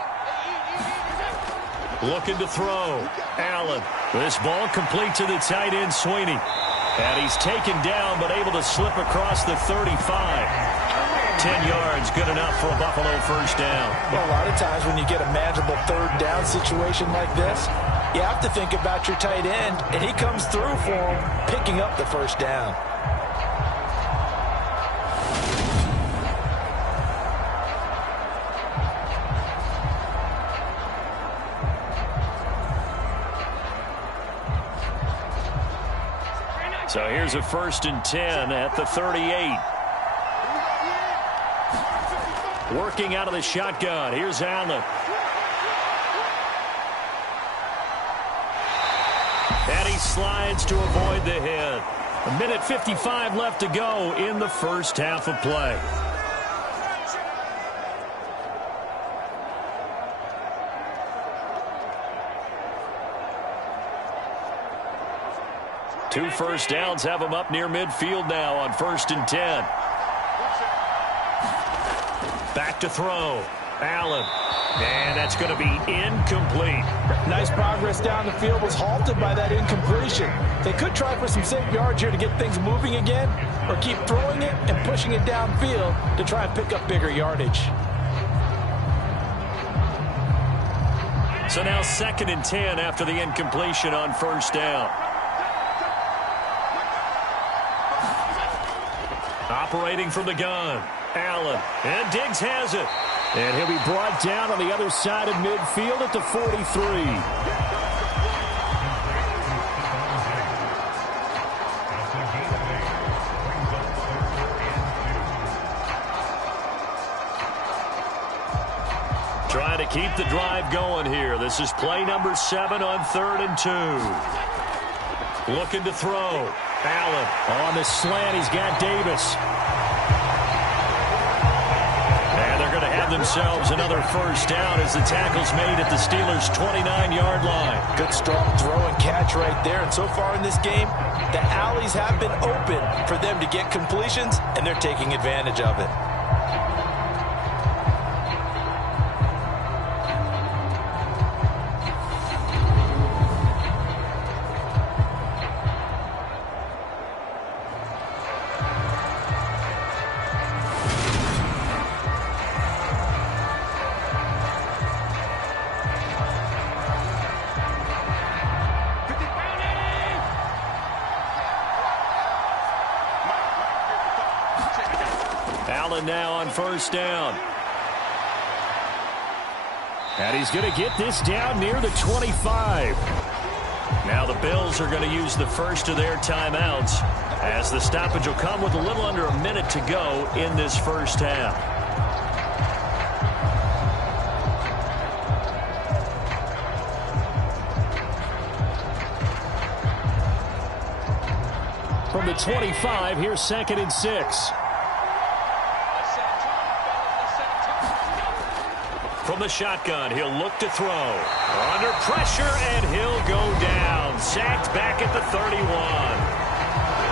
Looking to throw. Allen. This ball complete to the tight end, Sweeney. And he's taken down, but able to slip across the 35. 10 yards, good enough for a Buffalo 1st down. Well, a lot of times when you get a manageable 3rd down situation like this, you have to think about your tight end, and he comes through for him, picking up the 1st down. So here's a 1st and 10 at the 38. Working out of the shotgun. Here's Allen. And he slides to avoid the hit. 1:55 left to go in the first half of play. Two 1st downs have him up near midfield now on 1st and 10. Back to throw. Allen. And that's going to be incomplete. Nice progress down the field, was halted by that incompletion. They could try for some safe yards here to get things moving again, or keep throwing it and pushing it downfield to try and pick up bigger yardage. So now 2nd and 10 after the incompletion on 1st down. Operating from the gun. Allen. And Diggs has it. And he'll be brought down on the other side of midfield at the 43. Trying to keep the drive going here. This is play number 7 on 3rd and 2. Looking to throw. Allen on the slant. He's got Davis. And they're going to have themselves another first down as the tackle's made at the Steelers' 29-yard line. Good strong throw and catch right there. And so far in this game, the alleys have been open for them to get completions, and they're taking advantage of it. Allen now on first down. And he's going to get this down near the 25. Now the Bills are going to use the first of their timeouts as the stoppage will come with a little under a minute to go in this first half. From the 25, here's 2nd and 6. From the shotgun, he'll look to throw. Under pressure, and he'll go down. Sacked back at the 31.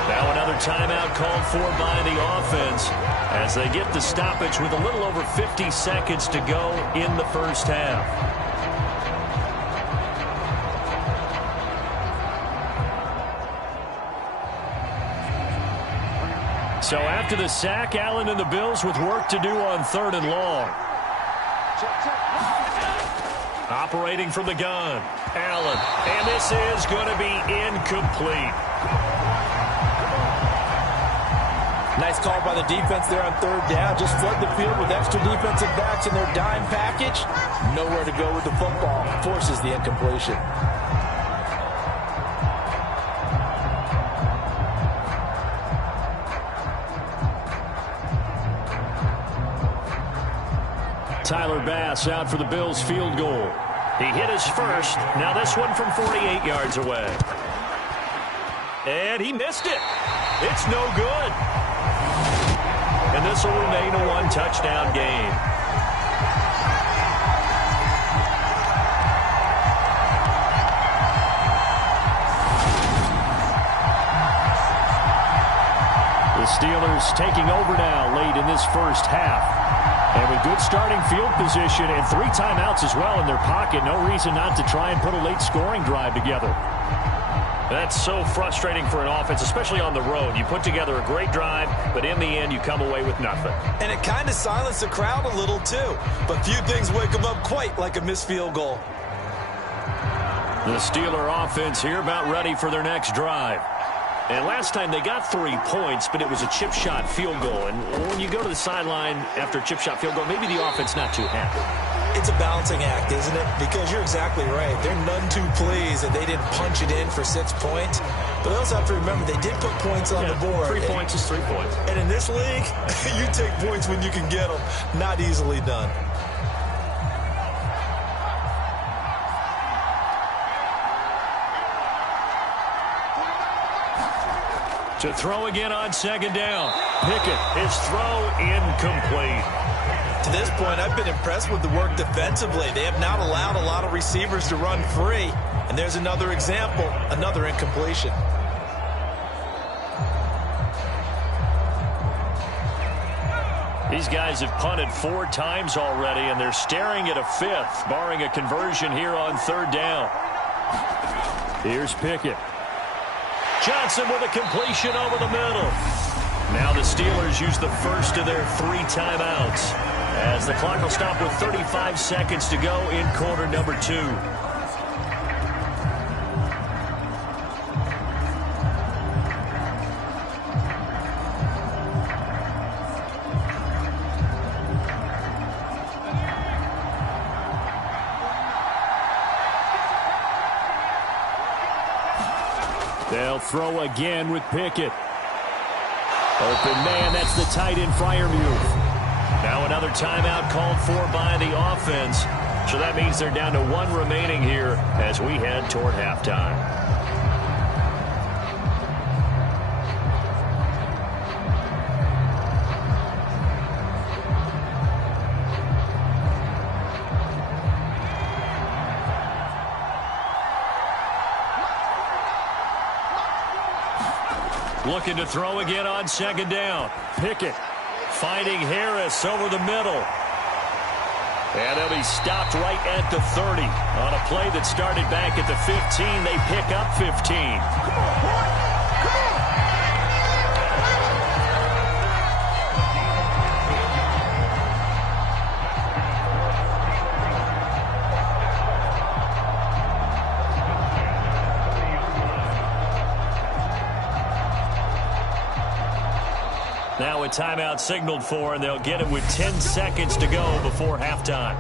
Now another timeout called for by the offense as they get the stoppage with a little over 50 seconds to go in the first half. So after the sack, Allen and the Bills with work to do on 3rd and long. Operating from the gun, Allen, and this is going to be incomplete. Nice call by the defense there on 3rd down. Just flood the field with extra defensive backs in their dime package. Nowhere to go with the football. Forces the incompletion. Tyler Bass out for the Bills field goal. He hit his first. Now this one from 48 yards away. And he missed it. It's no good. And this will remain a 1-touchdown game. The Steelers taking over now late in this first half. And with good starting field position and 3 timeouts as well in their pocket, no reason not to try and put a late scoring drive together. That's so frustrating for an offense, especially on the road. You put together a great drive, but in the end, you come away with nothing. And it kind of silenced the crowd a little, too. But few things wake them up quite like a missed field goal. The Steeler offense here about ready for their next drive. And last time they got 3 points, but it was a chip shot field goal. And when you go to the sideline after a chip shot field goal, maybe the offense not too happy. It's a balancing act, isn't it? Because you're exactly right. They're none too pleased that they didn't punch it in for 6 points. But they also have to remember they did put points on the board. 3 points is 3 points. And in this league, you take points when you can get them. Not easily done. To throw again on 2nd down. Pickett, his throw incomplete. To this point, I've been impressed with the work defensively. They have not allowed a lot of receivers to run free. And there's another example, another incompletion. These guys have punted 4 times already, and they're staring at a 5th, barring a conversion here on 3rd down. Here's Pickett. Johnson with a completion over the middle. Now the Steelers use the first of their 3 timeouts as the clock will stop with 35 seconds to go in quarter number 2. They'll throw again with Pickett. Open man, that's the tight end Freiermuth. Now another Another timeout called for by the offense. So that means they're down to 1 remaining here as we head toward halftime. Looking to throw again on second down. Pickett finding Harris over the middle. And they'll be stopped right at the 30. On a play that started back at the 15, they pick up 15. Come on, boy. Come on. Now a timeout signaled for, and they'll get it with 10 seconds to go before halftime.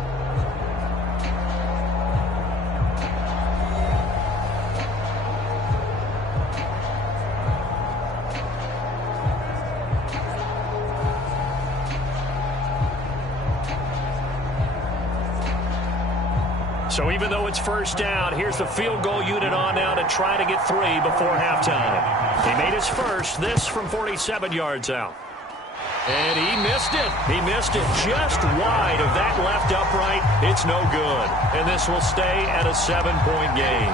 So even though it's first down, here's the field goal unit on now to try to get 3 before halftime. He made his first, this from 47 yards out. And he missed it. He missed it just wide of that left upright. It's no good. And this will stay at a 7-point game.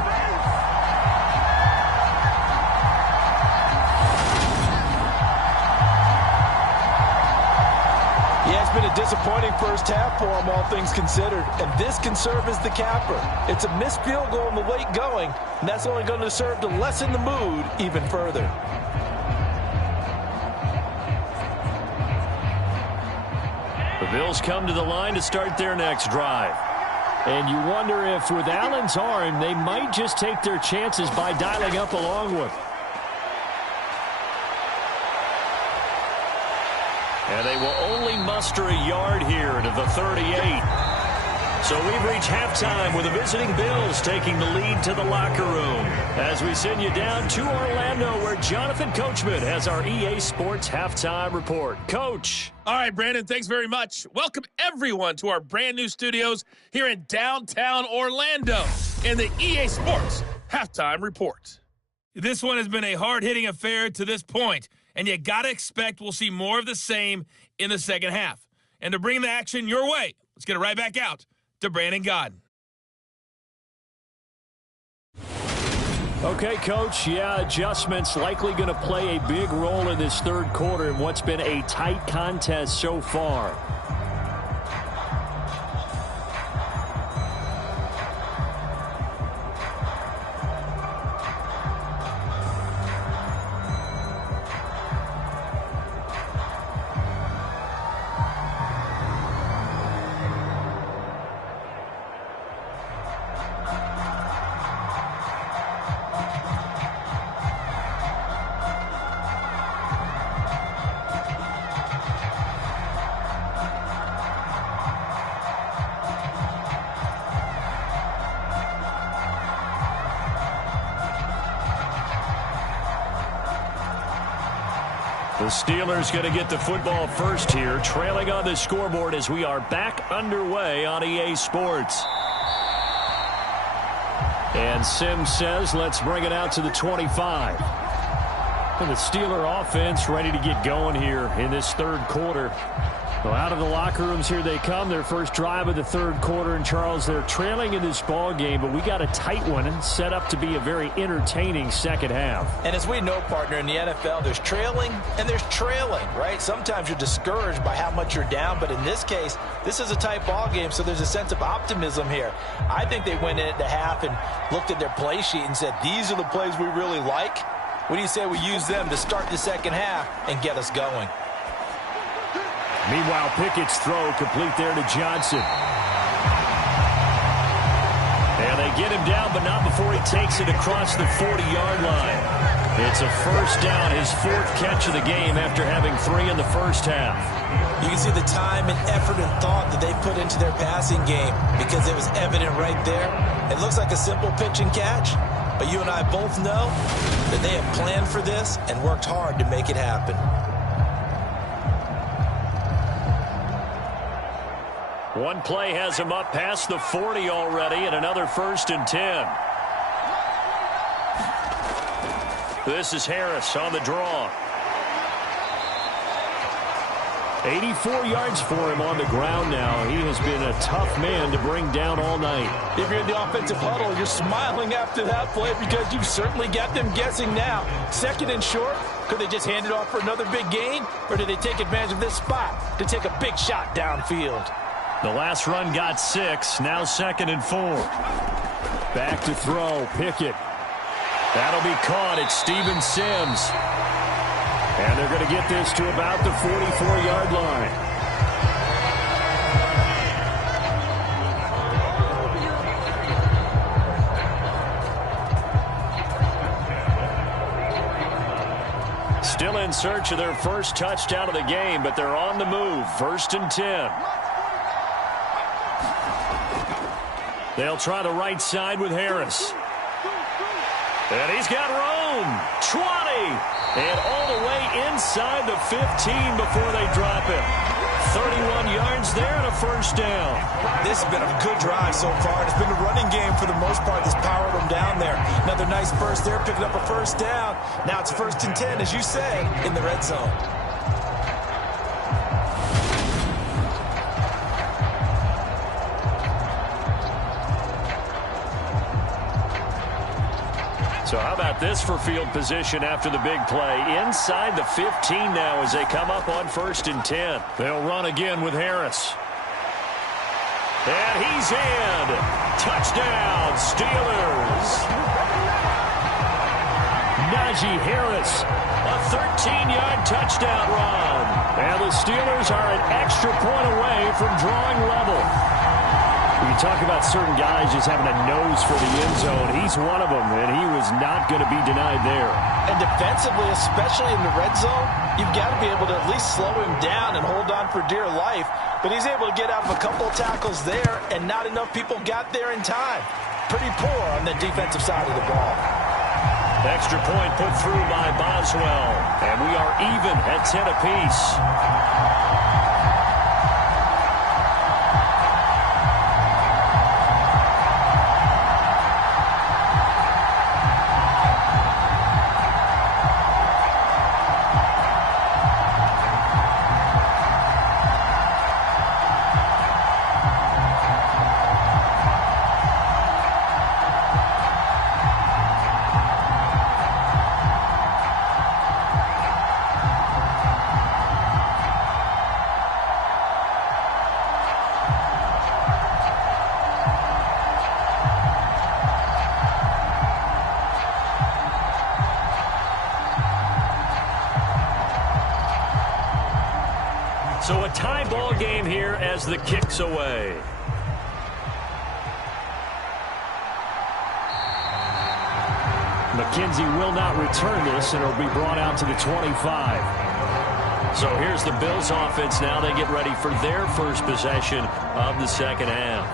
Yeah, it's been a disappointing first half for him, all things considered. And this can serve as the capper. It's a missed field goal in the late going, and that's only going to serve to lessen the mood even further. The Bills come to the line to start their next drive. And you wonder if with Allen's arm, they might just take their chances by dialing up a long one. And they will only muster a yard here to the 38. So we've reached halftime with the visiting Bills taking the lead to the locker room as we send you down to Orlando where Jonathan Coachman has our EA Sports Halftime Report. Coach. All right, Brandon, thanks very much. Welcome everyone to our brand new studios here in downtown Orlando in the EA Sports Halftime Report. This one has been a hard-hitting affair to this point, and you got to expect we'll see more of the same in the second half. And to bring the action your way, let's get it right back out to Brandon Godden. Okay, Coach, yeah, adjustments likely going to play a big role in this third quarter in what's been a tight contest so far. The Steelers going to get the football first here, trailing on the scoreboard as we are back underway on EA Sports. And Sims says, let's bring it out to the 25. And the Steeler offense ready to get going here in this third quarter. Well, out of the locker rooms here they come. Their first drive of the third quarter. And, Charles, they're trailing in this ball game, but we got a tight one and set up to be a very entertaining second half. And as we know, partner, in the NFL, there's trailing and there's trailing, right? Sometimes you're discouraged by how much you're down, but in this case, this is a tight ball game, so there's a sense of optimism here. I think they went into half and looked at their play sheet and said, these are the plays we really like. What do you say we use them to start the second half and get us going? Meanwhile, Pickett's throw complete there to Johnson. And they get him down, but not before he takes it across the 40-yard line. It's a first down, his fourth catch of the game after having 3 in the first half. You can see the time and effort and thought that they put into their passing game because it was evident right there. It looks like a simple pitch and catch, but you and I both know that they have planned for this and worked hard to make it happen. One play has him up past the 40 already, and another 1st and 10. This is Harris on the draw. 84 yards for him on the ground now. He has been a tough man to bring down all night. If you're in the offensive huddle, you're smiling after that play because you've certainly got them guessing now. 2nd and short. Could they just hand it off for another big gain? Or did they take advantage of this spot to take a big shot downfield? The last run got 6. Now 2nd and 4. Back to throw. Pickett. That'll be caught. It's Steven Sims. And they're going to get this to about the 44-yard line. Still in search of their first touchdown of the game, but they're on the move. 1st and 10. They'll try the right side with Harris. And he's got room. 20. And all the way inside the 15 before they drop it. 31 yards there and a 1st down. This has been a good drive so far. It's been a running game for the most part that's powered them down there. Another nice burst there, picking up a 1st down. Now it's 1st and 10, as you said, in the red zone. So how about this for field position after the big play? Inside the 15 now as they come up on 1st and 10. They'll run again with Harris. And he's in. Touchdown, Steelers. Najee Harris, a 13-yard touchdown run. And the Steelers are an extra point away from drawing level. You talk about certain guys just having a nose for the end zone. He's one of them, and he was not going to be denied there. And defensively, especially in the red zone, you've got to be able to at least slow him down and hold on for dear life. But he's able to get out of a couple of tackles there, and not enough people got there in time. Pretty poor on the defensive side of the ball. Extra point put through by Boswell, and we are even at 10 apiece. So a tie ball game here as the kick's away. McKenzie will not return this, and it'll be brought out to the 25. So here's the Bills offense now. They get ready for their first possession of the 2nd half.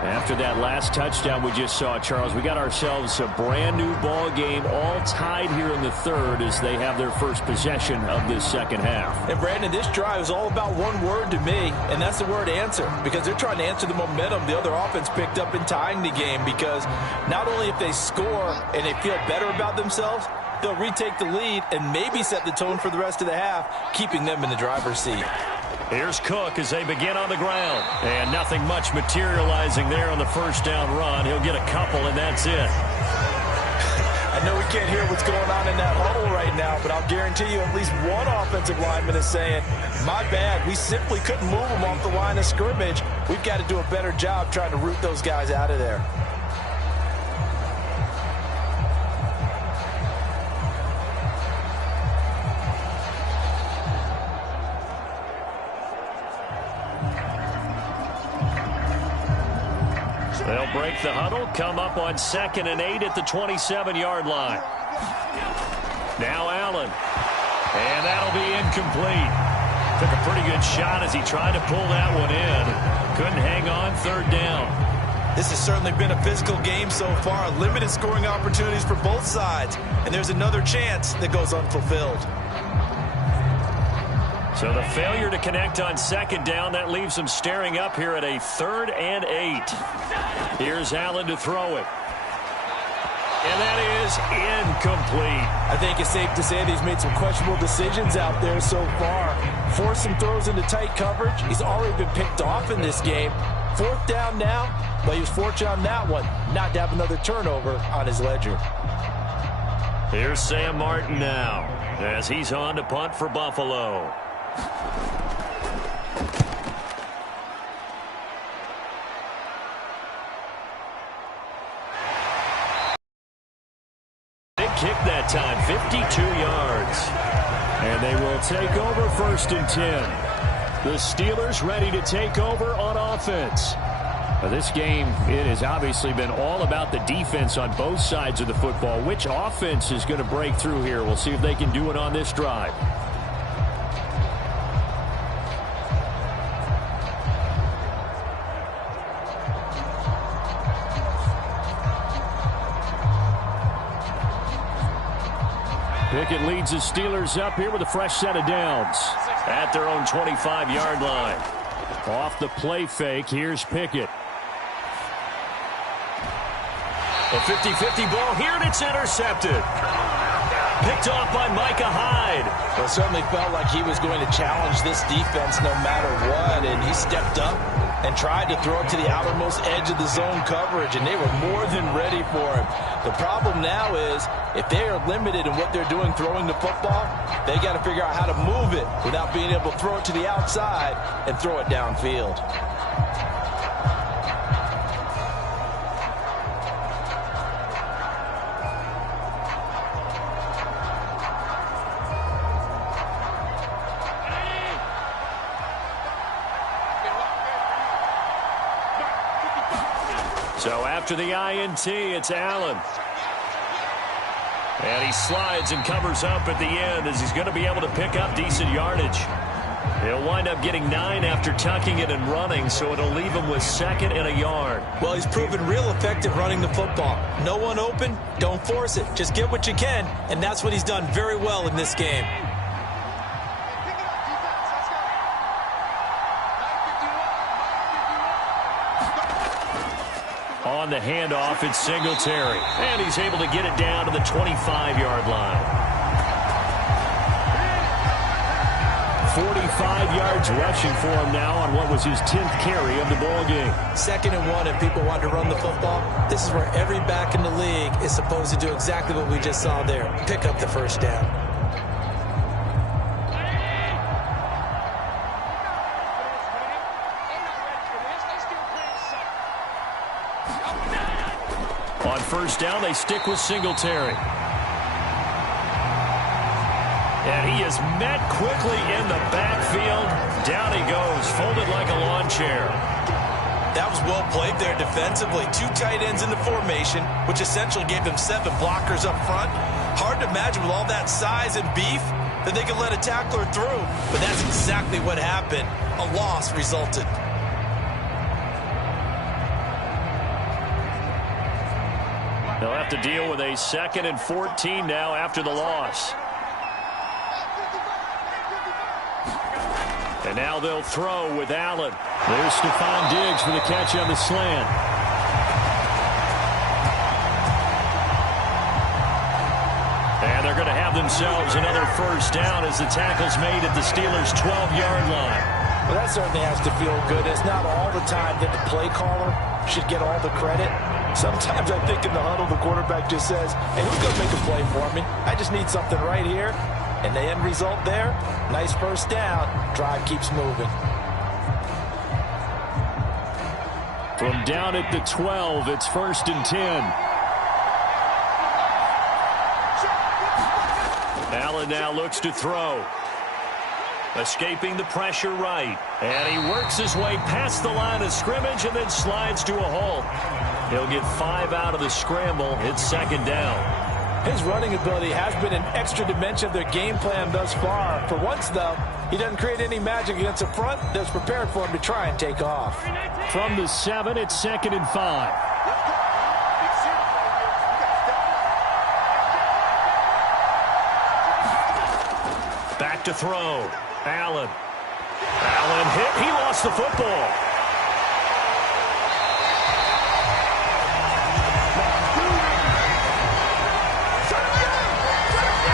After that last touchdown we just saw, Charles, we got ourselves a brand new ball game, all tied here in the 3rd as they have their first possession of this 2nd half. And Brandon, this drive is all about one word to me, and that's the word answer, because they're trying to answer the momentum the other offense picked up in tying the game, because not only if they score and they feel better about themselves, they'll retake the lead and maybe set the tone for the rest of the half, keeping them in the driver's seat. Here's Cook as they begin on the ground. And nothing much materializing there on the 1st down run. He'll get a couple, and that's it. I know we can't hear what's going on in that huddle right now, but I'll guarantee you at least one offensive lineman is saying, my bad, we simply couldn't move them off the line of scrimmage. We've got to do a better job trying to root those guys out of there. They'll break the huddle, come up on 2nd and 8 at the 27-yard line. Now Allen. And that'll be incomplete. Took a pretty good shot as he tried to pull that one in. Couldn't hang on, 3rd down. This has certainly been a physical game so far. Limited scoring opportunities for both sides. And there's another chance that goes unfulfilled. So the failure to connect on second down, that leaves them staring up here at a 3rd and 8. Here's Allen to throw it. And that is incomplete. I think it's safe to say that he's made some questionable decisions out there so far. Forced some throws into tight coverage. He's already been picked off in this game. 4th down now, but he was fortunate on that one not to have another turnover on his ledger. Here's Sam Martin now as he's on to punt for Buffalo. Kick that time, 52 yards. And they will take over 1st and 10. The Steelers ready to take over on offense. This game, it has obviously been all about the defense on both sides of the football. Which offense is going to break through here? We'll see if they can do it on this drive. Pickett leads the Steelers up here with a fresh set of downs at their own 25-yard line. Off the play fake, here's Pickett. A 50-50 ball here, and it's intercepted. Picked off by Micah Hyde. Well, it certainly felt like he was going to challenge this defense no matter what, and he stepped up and tried to throw it to the outermost edge of the zone coverage, and they were more than ready for him. The problem now is if they are limited in what they're doing throwing the football, they got to figure out how to move it without being able to throw it to the outside and throw it downfield. So after the INT, it's Allen. And he slides and covers up at the end as he's going to be able to pick up decent yardage. He'll wind up getting 9 after tucking it and running, so it'll leave him with 2nd and a yard. Well, he's proven real effective running the football. No one open, don't force it. Just get what you can, and that's what he's done very well in this game. On the handoff, it's Singletary. And he's able to get it down to the 25-yard line. 45 yards rushing for him now on what was his 10th carry of the ball game. 2nd and 1, and people want to run the football. This is where every back in the league is supposed to do exactly what we just saw there. Pick up the 1st down. On 1st down, they stick with Singletary. And he is met quickly in the backfield. Down he goes, folded like a lawn chair. That was well played there defensively. 2 tight ends in the formation, which essentially gave them 7 blockers up front. Hard to imagine with all that size and beef that they could let a tackler through. But that's exactly what happened. A loss resulted. They'll have to deal with a 2nd and 14 now after the loss. And now they'll throw with Allen. There's Stephon Diggs for the catch on the slant. And they're going to have themselves another 1st down as the tackle's made at the Steelers' 12-yard line. Well, that certainly has to feel good. It's not all the time that the play caller should get all the credit. Sometimes I think in the huddle, the quarterback just says, hey, who's going to make a play for me? I just need something right here. And the end result there, nice 1st down. Drive keeps moving. From down at the 12, it's 1st and 10. Allen now looks to throw. Escaping the pressure right. And he works his way past the line of scrimmage and then slides to a halt. He'll get 5 out of the scramble. It's 2nd down. His running ability has been an extra dimension of their game plan thus far. For once, though, he doesn't create any magic against the front that's prepared for him to try and take off. From the 7, it's 2nd and 5. Back to throw. Allen hit. He lost the football.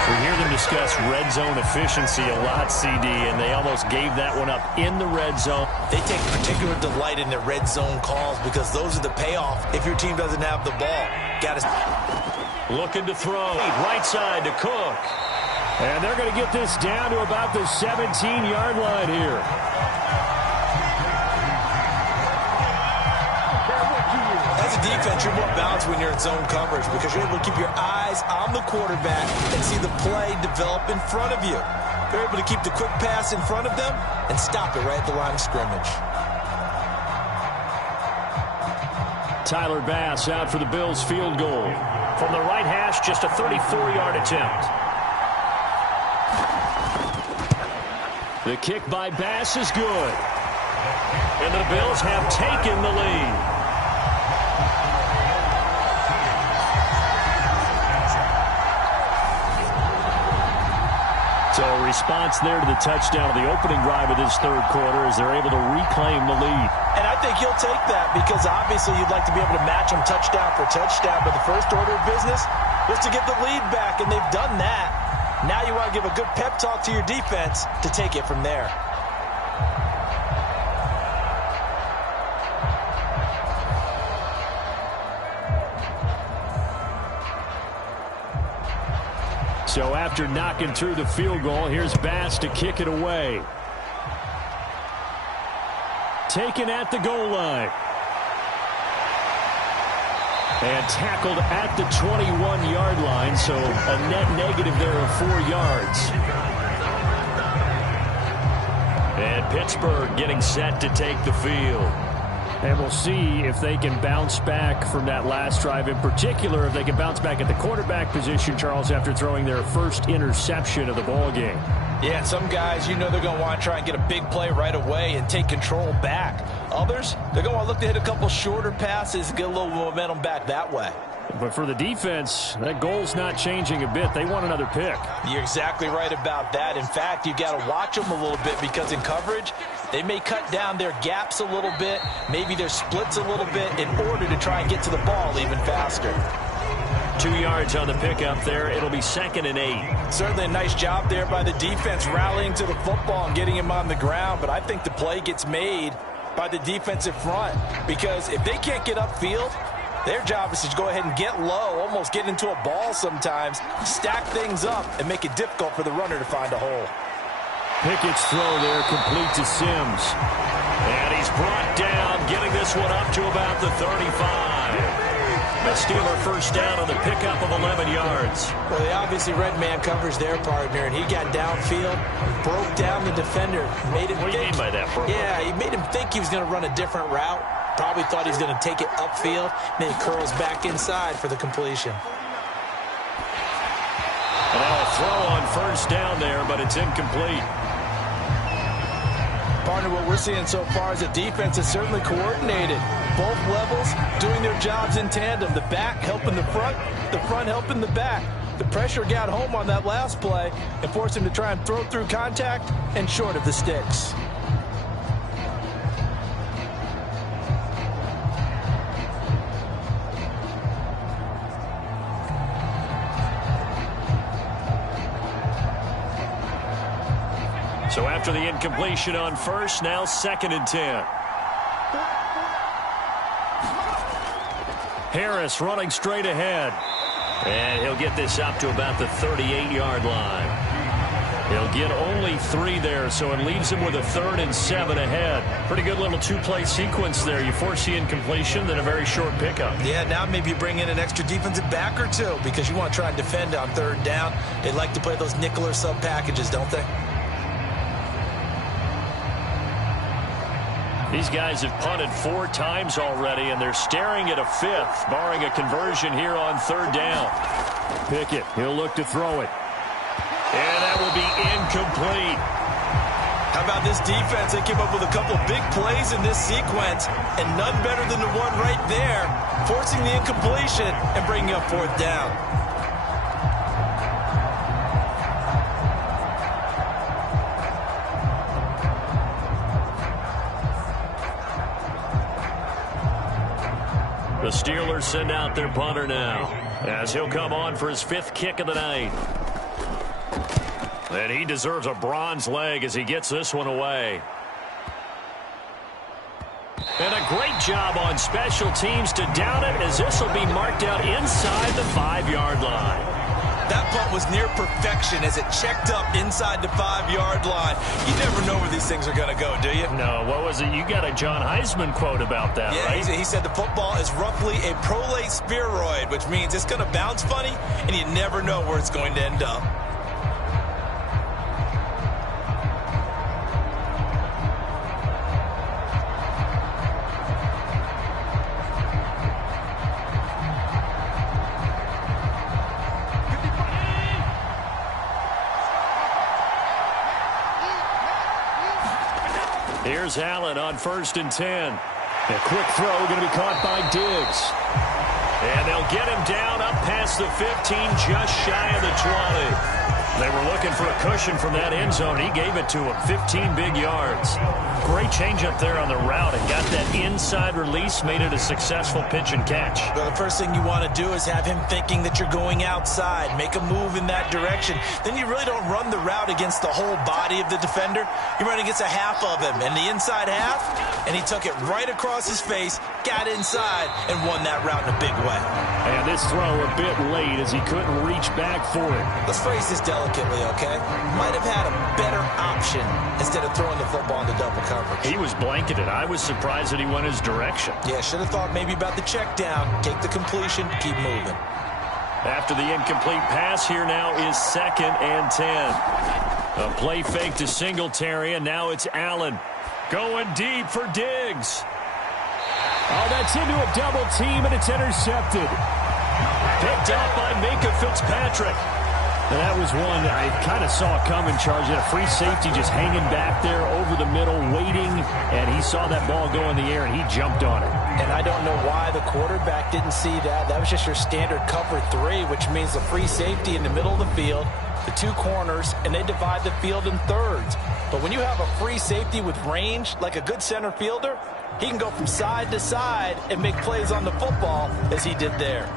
We hear them discuss red zone efficiency a lot, CD, and they almost gave that one up in the red zone. They take particular delight in the red zone calls because those are the payoff if your team doesn't have the ball. Got to looking to throw. Right side to Cook. And they're going to get this down to about the 17-yard line here. As a defense, you're more balanced when you're in zone coverage because you're able to keep your eyes on the quarterback and see the play develop in front of you. You're able to keep the quick pass in front of them and stop it right at the line of scrimmage. Tyler Bass out for the Bills field goal. From the right hash, just a 34-yard attempt. The kick by Bass is good. And the Bills have taken the lead. So a response there to the touchdown of the opening drive of this third quarter as they're able to reclaim the lead. And I think he'll take that because obviously you'd like to be able to match them touchdown for touchdown, but the first order of business was to get the lead back, and they've done that. Now you want to give a good pep talk to your defense to take it from there. So after knocking through the field goal, here's Bass to kick it away. Taken at the goal line. And tackled at the 21-yard line, so a net negative there of 4 yards. And Pittsburgh getting set to take the field. And we'll see if they can bounce back from that last drive. In particular, if they can bounce back at the quarterback position, Charles, after throwing their first interception of the ball game. Yeah, some guys, you know they're going to want to try and get a big play right away and take control back. Others, they're going to want to look to hit a couple shorter passes and get a little momentum back that way. But for the defense, that goal's not changing a bit. They want another pick. You're exactly right about that. In fact, you've got to watch them a little bit because in coverage, they may cut down their gaps a little bit, maybe their splits a little bit in order to try and get to the ball even faster. 2 yards on the pickup there. It'll be 2nd and 8. Certainly a nice job there by the defense rallying to the football and getting him on the ground, but I think the play gets made by the defensive front because if they can't get upfield, their job is to go ahead and get low, almost get into a ball sometimes, stack things up, and make it difficult for the runner to find a hole. Pickett's throw there complete to Sims. And he's brought down, getting this one up to about the 35. A Steeler first down on the pickup of 11 yards. Well, they obviously read man coverage their partner, and he got downfield, broke down the defender, made him What do you mean by that, bro? Yeah, he made him think he was going to run a different route. Probably thought he was going to take it upfield. Then he curls back inside for the completion. And now a throw on first down there, but it's incomplete. Partner, what we're seeing so far is the defense is certainly coordinated. Both levels doing their jobs in tandem. The back helping the front helping the back. The pressure got home on that last play and forced him to try and throw through contact and short of the sticks. So after the incompletion on first, now 2nd and 10. Harris running straight ahead. And he'll get this up to about the 38-yard line. He'll get only 3 there, so it leaves him with a 3rd and 7 ahead. Pretty good little 2-play sequence there. You force the incompletion, then a very short pickup. Yeah, now maybe you bring in an extra defensive back or two because you want to try and defend on 3rd down. They like to play those nickel or sub packages, don't they? These guys have punted 4 times already, and they're staring at a 5th, barring a conversion here on 3rd down. Pickett, he'll look to throw it. And that will be incomplete. How about this defense? They came up with a couple big plays in this sequence, and none better than the one right there, forcing the incompletion and bringing up 4th down. The Steelers send out their punter now, as he'll come on for his 5th kick of the night. And he deserves a bronze leg as he gets this one away. And a great job on special teams to down it, as this will be marked out inside the 5-yard line. That punt was near perfection as it checked up inside the 5-yard line. You never know where these things are going to go, do you? No, what was it? You got a John Heisman quote about that, right? He said the football is roughly a prolate spheroid, which means it's going to bounce funny, and you never know where it's going to end up. Here's Allen on 1st and 10. A quick throw going to be caught by Diggs. And they'll get him down up past the 15, just shy of the 20. They were looking for a cushion from that end zone. He gave it to him, 15 big yards. Great change up there on the route and got that inside release, made it a successful pitch and catch. Well, the first thing you want to do is have him thinking that you're going outside, make a move in that direction. Then you really don't run the route against the whole body of the defender. You run against a half of him, and the inside half, and he took it right across his face, got inside, and won that route in a big way. And this throw a bit late as he couldn't reach back for it. Let's phrase this delicately, okay? Might have had a better option instead of throwing the football into double coverage. He was blanketed. I was surprised that he went his direction. Yeah, should have thought maybe about the check down, take the completion, keep moving. After the incomplete pass, here now is 2nd and 10. A play fake to Singletary, and now it's Allen. Going deep for Diggs. Oh, that's into a double team, and it's intercepted. Picked up by Minka Fitzpatrick. And that was one I kind of saw coming, Charles. A free safety just hanging back there over the middle, waiting, and he saw that ball go in the air, and he jumped on it. And I don't know why the quarterback didn't see that. That was just your standard cover 3, which means the free safety in the middle of the field, the 2 corners, and they divide the field in thirds. But when you have a free safety with range, like a good center fielder, he can go from side to side and make plays on the football as he did there.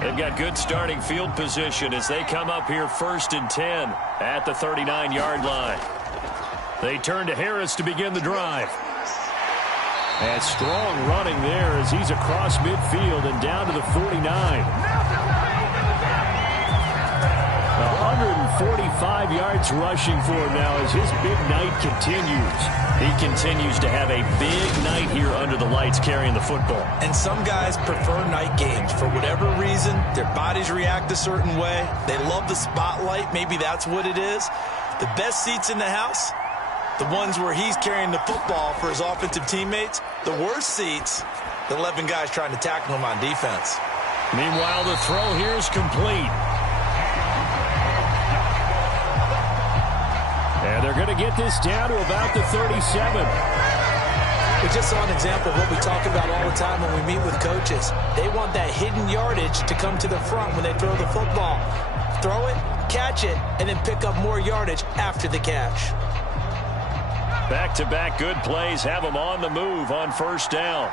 They've got good starting field position as they come up here 1st and 10 at the 39-yard line. They turn to Harris to begin the drive. And strong running there as he's across midfield and down to the 49. 145 yards rushing for him now as his big night continues. He continues to have a big night here under the lights carrying the football. And some guys prefer night games. For whatever reason, their bodies react a certain way. They love the spotlight. Maybe that's what it is. The best seats in the house, the ones where he's carrying the football for his offensive teammates. The worst seats, the 11 guys trying to tackle him on defense. Meanwhile, the throw here is complete. And they're going to get this down to about the 37. We just saw an example of what we talk about all the time when we meet with coaches. They want that hidden yardage to come to the front when they throw the football. Throw it, catch it, and then pick up more yardage after the catch. Back-to-back good plays have them on the move on 1st down.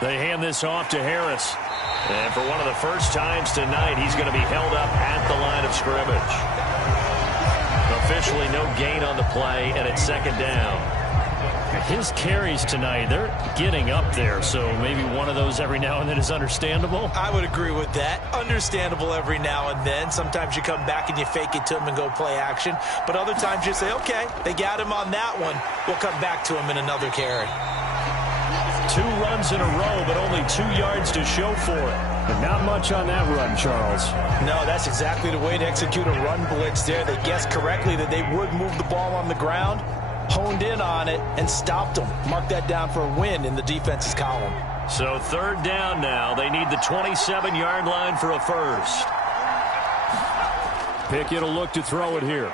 They hand this off to Harris. And for one of the first times tonight, he's going to be held up at the line of scrimmage. Officially no gain on the play, and it's 2nd down. His carries tonight, they're getting up there, so maybe one of those every now and then is understandable. I would agree with that. Understandable every now and then. Sometimes you come back and you fake it to him and go play action. But other times you say, okay, they got him on that one. We'll come back to him in another carry. 2 runs in a row, but only 2 yards to show for it. But not much on that run, Charles. No, that's exactly the way to execute a run blitz there. They guessed correctly that they would move the ball on the ground, honed in on it, and stopped them. Mark that down for a win in the defense's column. So 3rd down now. They need the 27-yard line for a first. Pickett will look to throw it here.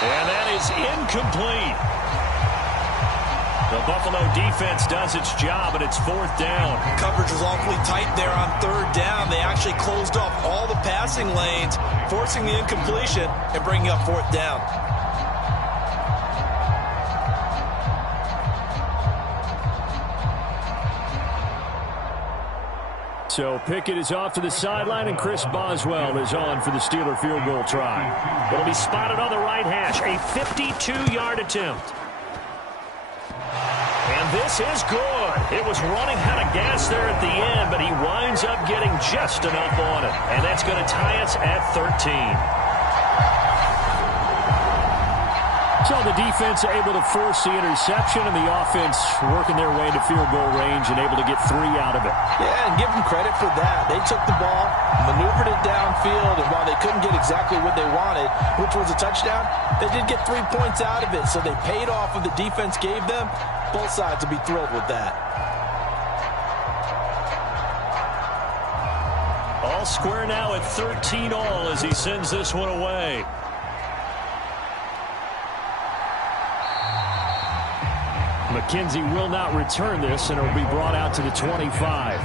And that is incomplete. The Buffalo defense does its job, and it's 4th down. Coverage was awfully tight there on 3rd down. They actually closed off all the passing lanes, forcing the incompletion and bringing up 4th down. So Pickett is off to the sideline, and Chris Boswell is on for the Steeler field goal try. It'll be spotted on the right hash, a 52-yard attempt. And this is good. It was running out of gas there at the end, but he winds up getting just enough on it. And that's going to tie us at 13. So the defense able to force the interception, and the offense working their way into field goal range and able to get 3 out of it. Yeah, and give them credit for that. They took the ball, maneuvered it downfield, and while they couldn't get exactly what they wanted, which was a touchdown, they did get 3 points out of it. So they paid off what the defense gave them. Both sides will be thrilled with that. All square now at 13 all as he sends this one away. McKenzie will not return this, and it will be brought out to the 25.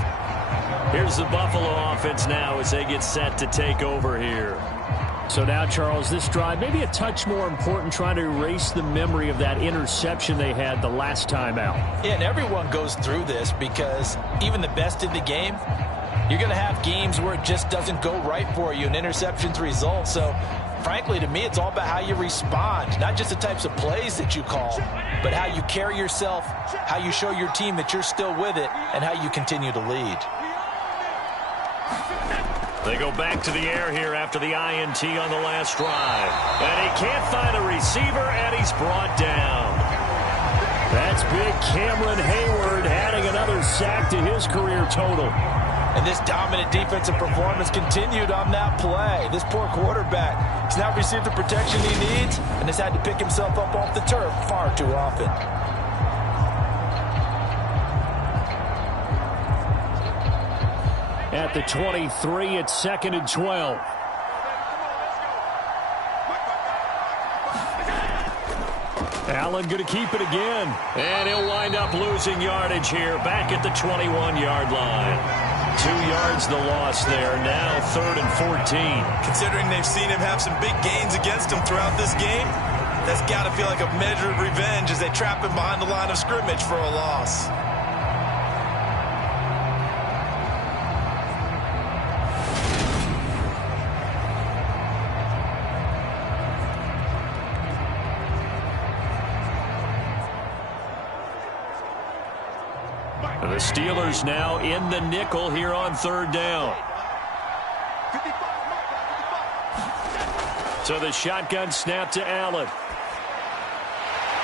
Here's the Buffalo offense now as they get set to take over here. So now, Charles, this drive maybe a touch more important, trying to erase the memory of that interception they had the last time out. Yeah, and everyone goes through this because even the best in the game, you're going to have games where it just doesn't go right for you and interceptions result. So, frankly, to me, it's all about how you respond, not just the types of plays that you call, but how you carry yourself, how you show your team that you're still with it, and how you continue to lead. They go back to the air here after the INT on the last drive. And he can't find a receiver, and he's brought down. That's big Cameron Hayward adding another sack to his career total. And this dominant defensive performance continued on that play. This poor quarterback has now received the protection he needs and has had to pick himself up off the turf far too often. At the 23, it's 2nd and 12. Allen going to keep it again. And he'll wind up losing yardage here back at the 21-yard line. 2 yards the loss there. Now 3rd and 14. Considering they've seen him have some big gains against him throughout this game, that's got to feel like a measure of revenge as they trap him behind the line of scrimmage for a loss. The Steelers now in the nickel here on 3rd down. So the shotgun snap to Allen.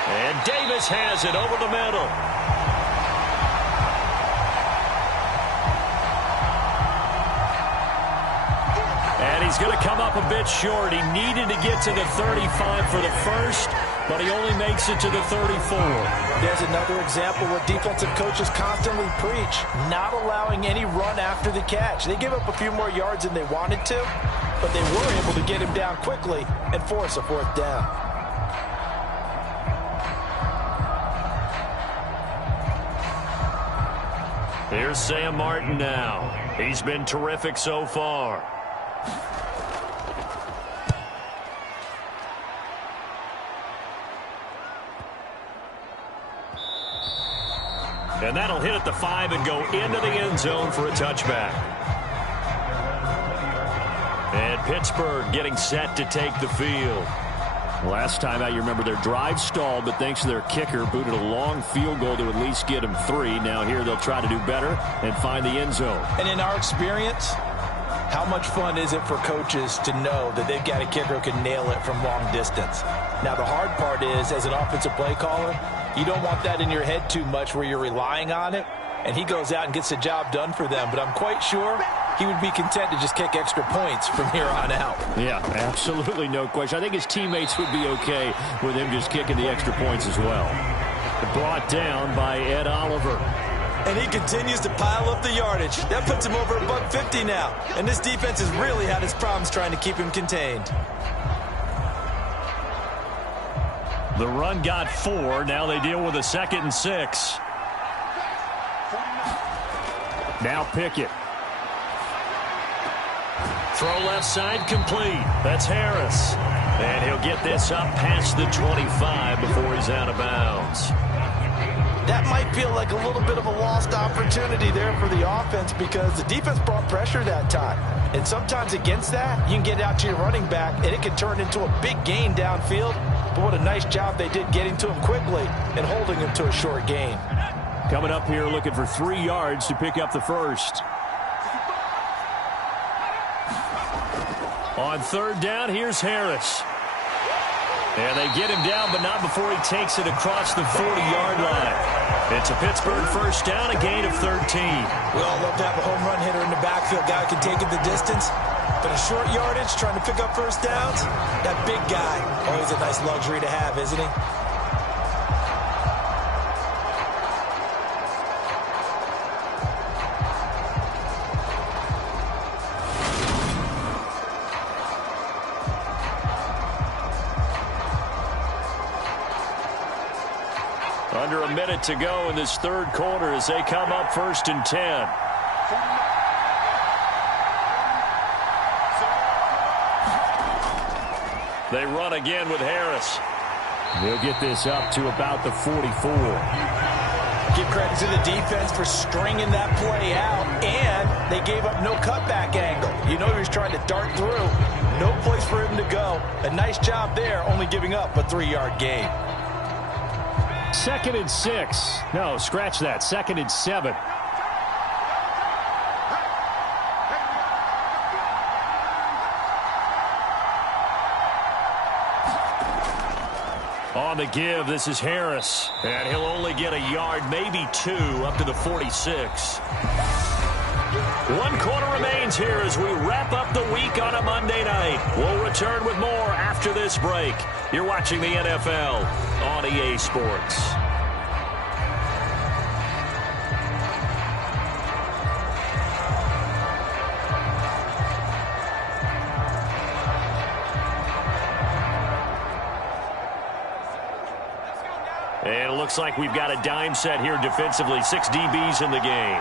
And Davis has it over the middle. And he's going to come up a bit short. He needed to get to the 35 for the first, but he only makes it to the 34. There's another example where defensive coaches constantly preach, not allowing any run after the catch. They give up a few more yards than they wanted to, but they were able to get him down quickly and force a 4th down. Here's Sam Martin now. He's been terrific so far. And that'll hit at the 5 and go into the end zone for a touchback. And Pittsburgh getting set to take the field. Last time out, you remember their drive stalled, but thanks to their kicker, booted a long field goal to at least get them 3. Now here they'll try to do better and find the end zone. And in our experience, how much fun is it for coaches to know that they've got a kicker who can nail it from long distance? Now, the hard part is, as an offensive play caller, you don't want that in your head too much where you're relying on it, and he goes out and gets the job done for them. But I'm quite sure he would be content to just kick extra points from here on out. Yeah, absolutely no question. I think his teammates would be okay with him just kicking the extra points as well. Brought down by Ed Oliver. And he continues to pile up the yardage. That puts him over $150 now. And this defense has really had its problems trying to keep him contained. The run got 4. Now they deal with a 2nd and 6. Now Pickett. Throw left side complete. That's Harris. And he'll get this up past the 25 before he's out of bounds. That might feel like a little bit of a lost opportunity there for the offense because the defense brought pressure that time. And sometimes against that, you can get out to your running back, and it can turn into a big gain downfield. But what a nice job they did getting to him quickly and holding him to a short gain. Coming up here looking for 3 yards to pick up the first. On 3rd down, here's Harris. And they get him down, but not before he takes it across the 40-yard line. It's a Pittsburgh first down, a gain of 13. We all love to have a home run hitter in the backfield. Guy can take it the distance. But a short yardage, trying to pick up first downs, that big guy, always a nice luxury to have, isn't he? Under a minute to go in this 3rd quarter as they come up 1st and 10. They run again with Harris. He'll get this up to about the 44. Give credit to the defense for stringing that play out, and they gave up no cutback angle. You know he was trying to dart through. No place for him to go. A nice job there, only giving up a 3-yard gain. 2nd and 6. No, scratch that. 2nd and 7. On the give, this is Harris. And he'll only get a yard, maybe 2, up to the 46. 1 quarter remains here as we wrap up the week on a Monday night. We'll return with more after this break. You're watching the NFL on EA Sports. And it looks like we've got a dime set here defensively. 6 DBs in the game.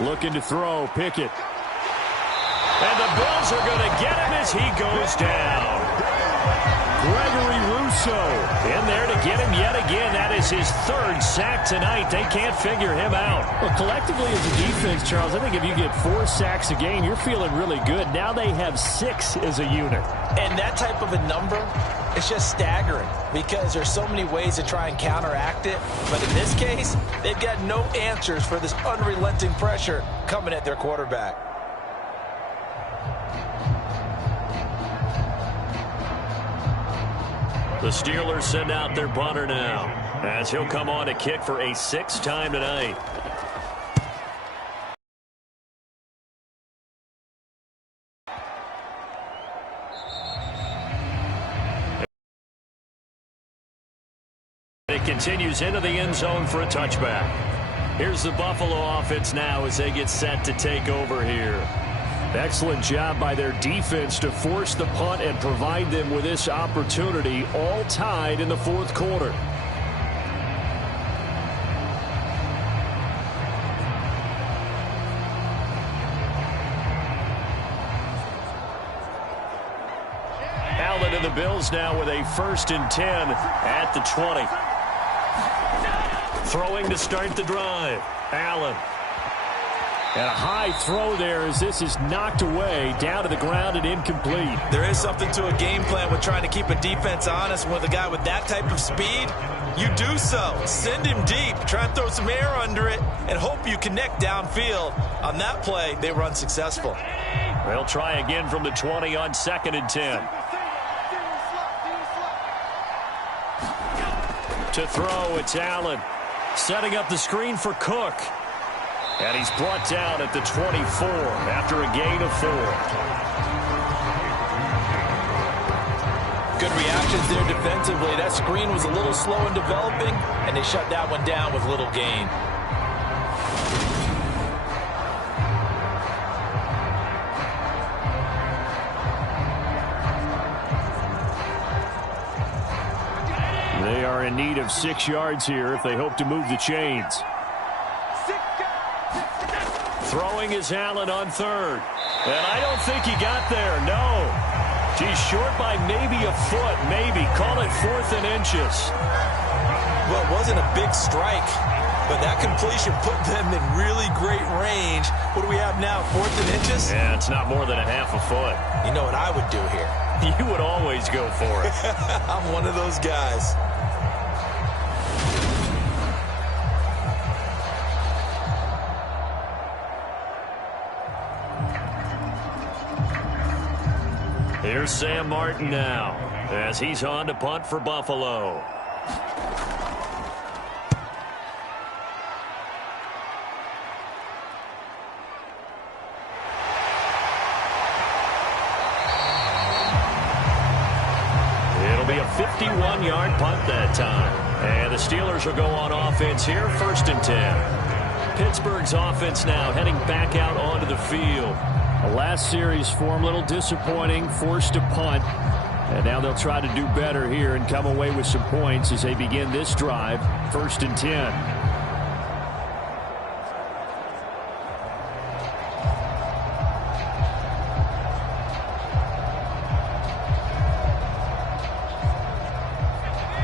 Looking to throw, Pickett. And the Bills are going to get him as he goes down. Gregory Rousseau in there to get him yet again. That is his 3rd sack tonight. They can't figure him out. Well, collectively as a defense, Charles, I think if you get 4 sacks a game, you're feeling really good. Now they have 6 as a unit. And that type of a number, it's just staggering because there's so many ways to try and counteract it. But in this case, they've got no answers for this unrelenting pressure coming at their quarterback. The Steelers send out their punter now as he'll come on to kick for a 6th time tonight. It continues into the end zone for a touchback. Here's the Buffalo offense now as they get set to take over here. Excellent job by their defense to force the punt and provide them with this opportunity, all tied in the 4th quarter. Allen and the Bills now with a 1st and 10 at the 20. Throwing to start the drive. Allen. And a high throw there as this is knocked away, down to the ground and incomplete. There is something to a game plan with trying to keep a defense honest. With a guy with that type of speed, you do so. Send him deep, try and throw some air under it, and hope you connect downfield. On that play, they run successful. They'll try again from the 20 on 2nd and 10. To throw, it's Allen. Setting up the screen for Cook. And he's brought down at the 24 after a gain of 4. Good reactions there defensively. That screen was a little slow in developing, and they shut that one down with little gain. They are in need of 6 yards here if they hope to move the chains. Throwing is Allen on third. And I don't think he got there, no. He's short by maybe a foot, maybe. Call it 4th and inches. Well, it wasn't a big strike, but that completion put them in really great range. What do we have now, 4th and inches? Yeah, it's not more than a half a foot. You know what I would do here? You would always go for it. I'm one of those guys. Here's Sam Martin now as he's on to punt for Buffalo. It'll be a 51-yard punt that time. And the Steelers will go on offense here, 1st and 10. Pittsburgh's offense now heading back out onto the field. The last series for them, a little disappointing, forced to punt. And now they'll try to do better here and come away with some points as they begin this drive, 1st and 10.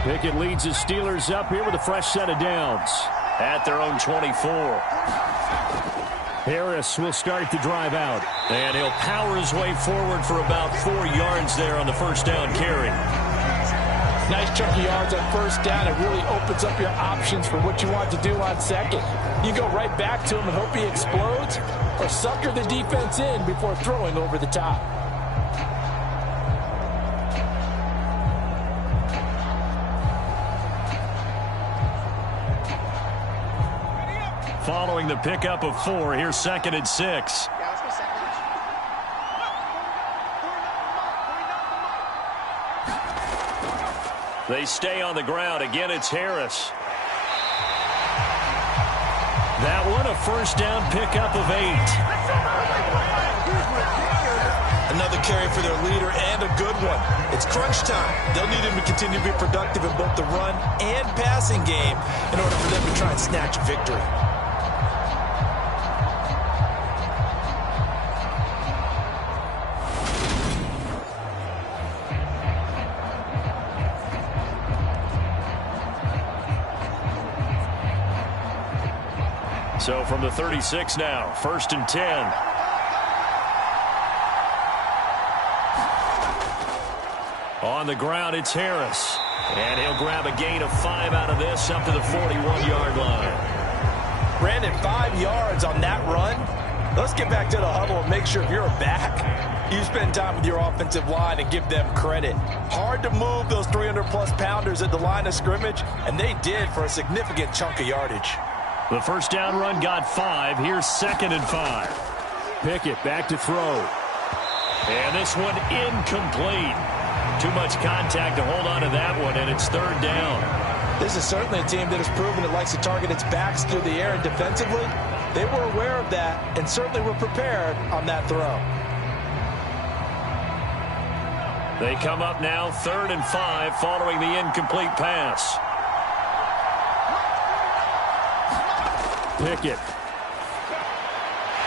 Pickett leads the Steelers up here with a fresh set of downs. At their own 24. Harris will start the drive out. And he'll power his way forward for about 4 yards there on the first down carry. Nice chunk of yards on first down. It really opens up your options for what you want to do on second. You go right back to him and hope he explodes, or sucker the defense in before throwing over the top. Following the pickup of 4, here's 2nd and 6. They stay on the ground. Again, it's Harris. That one, a first down pickup of 8. Another carry for their leader and a good one. It's crunch time. They'll need him to continue to be productive in both the run and passing game in order for them to try and snatch a victory. So from the 36 now, 1st and 10. On the ground, it's Harris. And he'll grab a gain of 5 out of this up to the 41-yard line. Brandon, 5 yards on that run. Let's get back to the huddle and make sure if you're back, you spend time with your offensive line and give them credit. Hard to move those 300-plus pounders at the line of scrimmage, and they did for a significant chunk of yardage. The first down run got 5. Here's 2nd and 5. Pickett back to throw. And this one incomplete. Too much contact to hold on to that one, and it's 3rd down. This is certainly a team that has proven it likes to target its backs through the air and defensively. They were aware of that and certainly were prepared on that throw. They come up now 3rd and 5 following the incomplete pass. Pickett.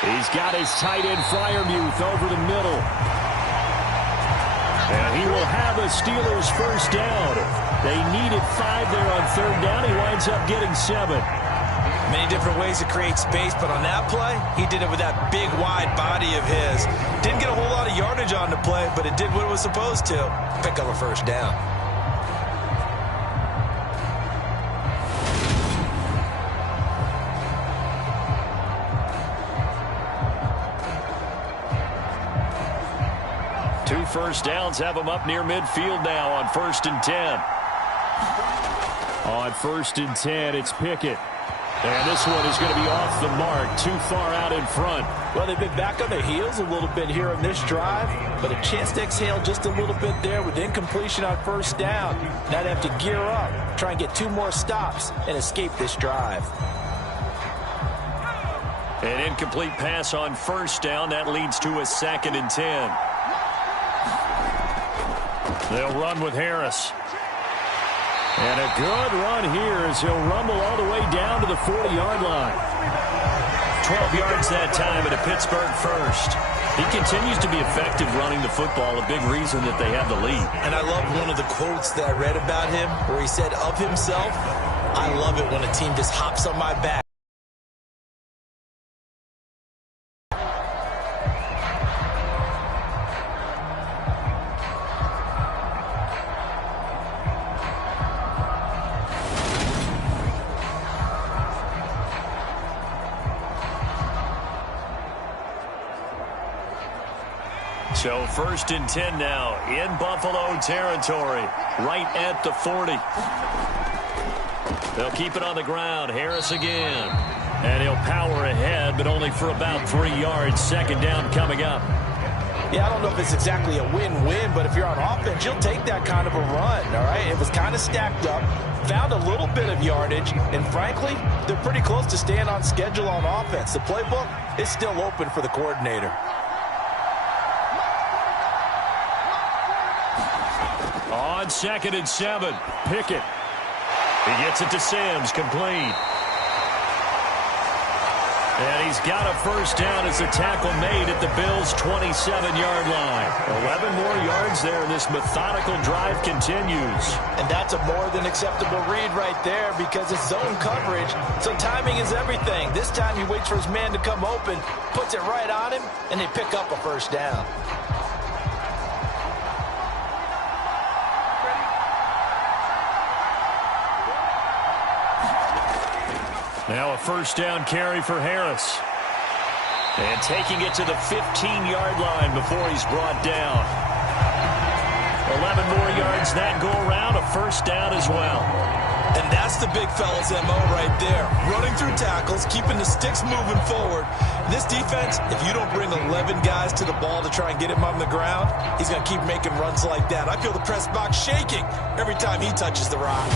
He's got his tight end Freiermuth over the middle. And he will have a Steelers first down. They needed 5 there on 3rd down. He winds up getting 7. Many different ways to create space, but on that play, he did it with that big, wide body of his. Didn't get a whole lot of yardage on the play, but it did what it was supposed to. Pick up a first down. Two first downs have them up near midfield now on 1st and 10. On 1st and 10, it's Pickett. And this one is going to be off the mark, too far out in front. Well, they've been back on their heels a little bit here on this drive, but a chance to exhale just a little bit there with incompletion on 1st down. Now they have to gear up, try and get 2 more stops and escape this drive. An incomplete pass on 1st down. That leads to a 2nd and 10. They'll run with Harris. And a good run here as he'll rumble all the way down to the 40-yard line. 12 yards that time at a Pittsburgh first. He continues to be effective running the football, a big reason that they have the lead. And I love one of the quotes that I read about him where he said of himself, "I love it when a team just hops on my back." So 1st and 10 now in Buffalo territory, right at the 40. They'll keep it on the ground. Harris again. And he'll power ahead, but only for about 3 yards. 2nd down coming up. Yeah, I don't know if it's exactly a win-win, but if you're on offense, you'll take that kind of a run, all right? It was kind of stacked up, found a little bit of yardage, and frankly, they're pretty close to staying on schedule on offense. The playbook is still open for the coordinator. On 2nd and 7, Pickett. He gets it to Sims, complete. And he's got a 1st down as the tackle made at the Bills' 27-yard line. 11 more yards there, and this methodical drive continues. And that's a more than acceptable read right there because it's zone coverage, so timing is everything. This time he waits for his man to come open, puts it right on him, and they pick up a 1st down. Now a 1st down carry for Harris. And taking it to the 15-yard line before he's brought down. 11 more yards that go around, a 1st down as well. And that's the big fella's MO right there. Running through tackles, keeping the sticks moving forward. This defense, if you don't bring 11 guys to the ball to try and get him on the ground, he's going to keep making runs like that. I feel the press box shaking every time he touches the rock.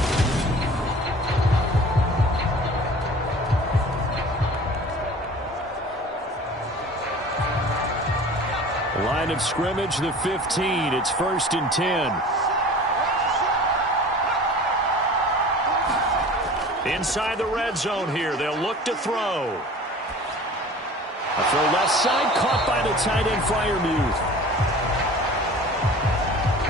Line of scrimmage, the 15. It's 1st and 10. Inside the red zone here. They'll look to throw. A throw left side, caught by the tight end, Freiermuth.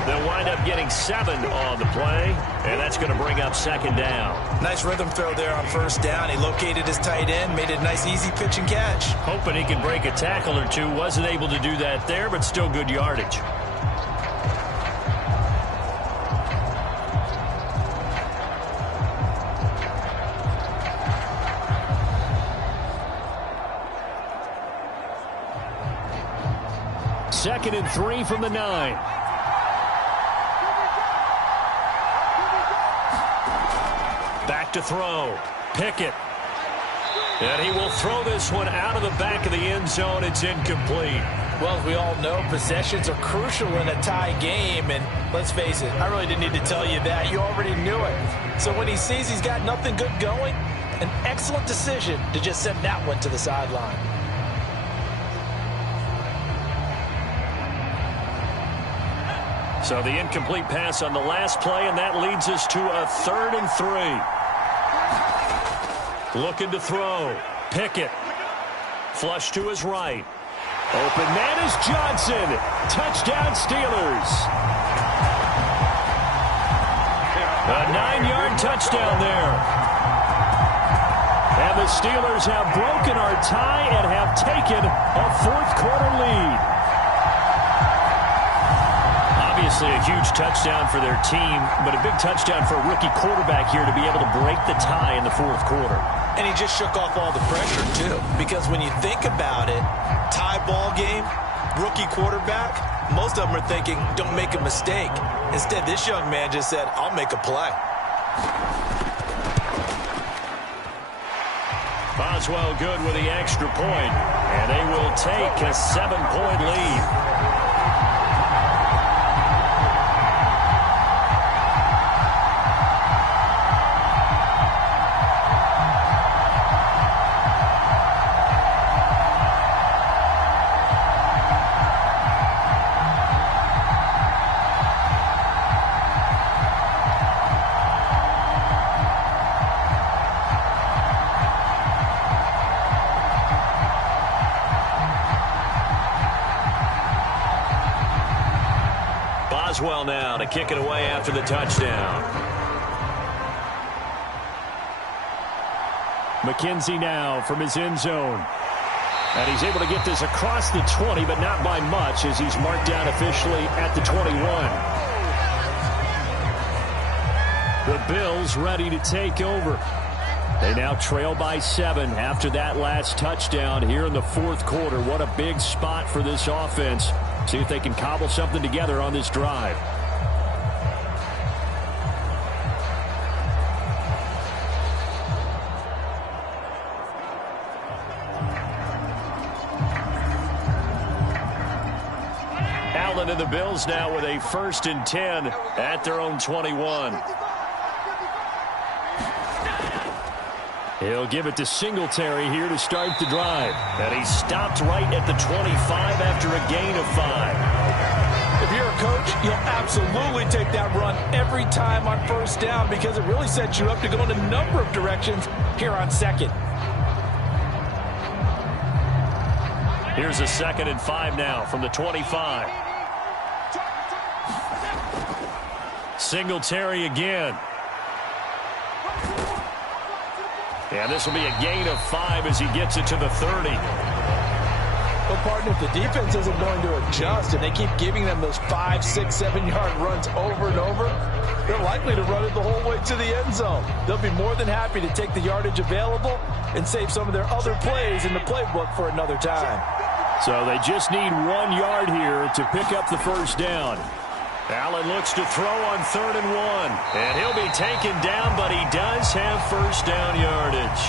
They'll wind up getting 7 on the play, and that's going to bring up 2nd down. Nice rhythm throw there on 1st down. He located his tight end, made it a nice, easy pitch and catch. Hoping he can break a tackle or two. Wasn't able to do that there, but still good yardage. Second and 3 from the 9. Back to throw. Pickett. And he will throw this one out of the back of the end zone. It's incomplete. Well, as we all know, possessions are crucial in a tie game, and let's face it, I really didn't need to tell you that. You already knew it. So when he sees he's got nothing good going, an excellent decision to just send that one to the sideline. So the incomplete pass on the last play, and that leads us to a 3rd and 3. Looking to throw. Pickett. Flush to his right. Open man is Johnson. Touchdown Steelers. A 9-yard touchdown there. And the Steelers have broken our tie and have taken a 4th quarter lead. Obviously a huge touchdown for their team, but a big touchdown for a rookie quarterback here to be able to break the tie in the 4th quarter. And he just shook off all the pressure, too. Because when you think about it, tie ball game, rookie quarterback, most of them are thinking, don't make a mistake. Instead, this young man just said, I'll make a play. Boswell good with the extra point, and they will take a 7-point lead. Boswell now to kick it away after the touchdown. McKenzie now from his end zone. And he's able to get this across the 20, but not by much, as he's marked down officially at the 21. The Bills ready to take over. They now trail by 7 after that last touchdown here in the fourth quarter. What a big spot for this offense. See if they can cobble something together on this drive. Allen and the Bills now with a 1st and 10 at their own 21. He'll give it to Singletary here to start the drive. And he stopped right at the 25 after a gain of 5. If you're a coach, you'll absolutely take that run every time on 1st down because it really sets you up to go in a number of directions here on 2nd. Here's a 2nd and 5 now from the 25. Singletary again. And this will be a gain of 5 as he gets it to the 30. Well, partner, if the defense isn't going to adjust and they keep giving them those 5, 6, 7-yard runs over and over, they're likely to run it the whole way to the end zone. They'll be more than happy to take the yardage available and save some of their other plays in the playbook for another time. So they just need 1 yard here to pick up the 1st down. Allen looks to throw on 3rd and 1. And he'll be taken down, but he does have 1st down yardage.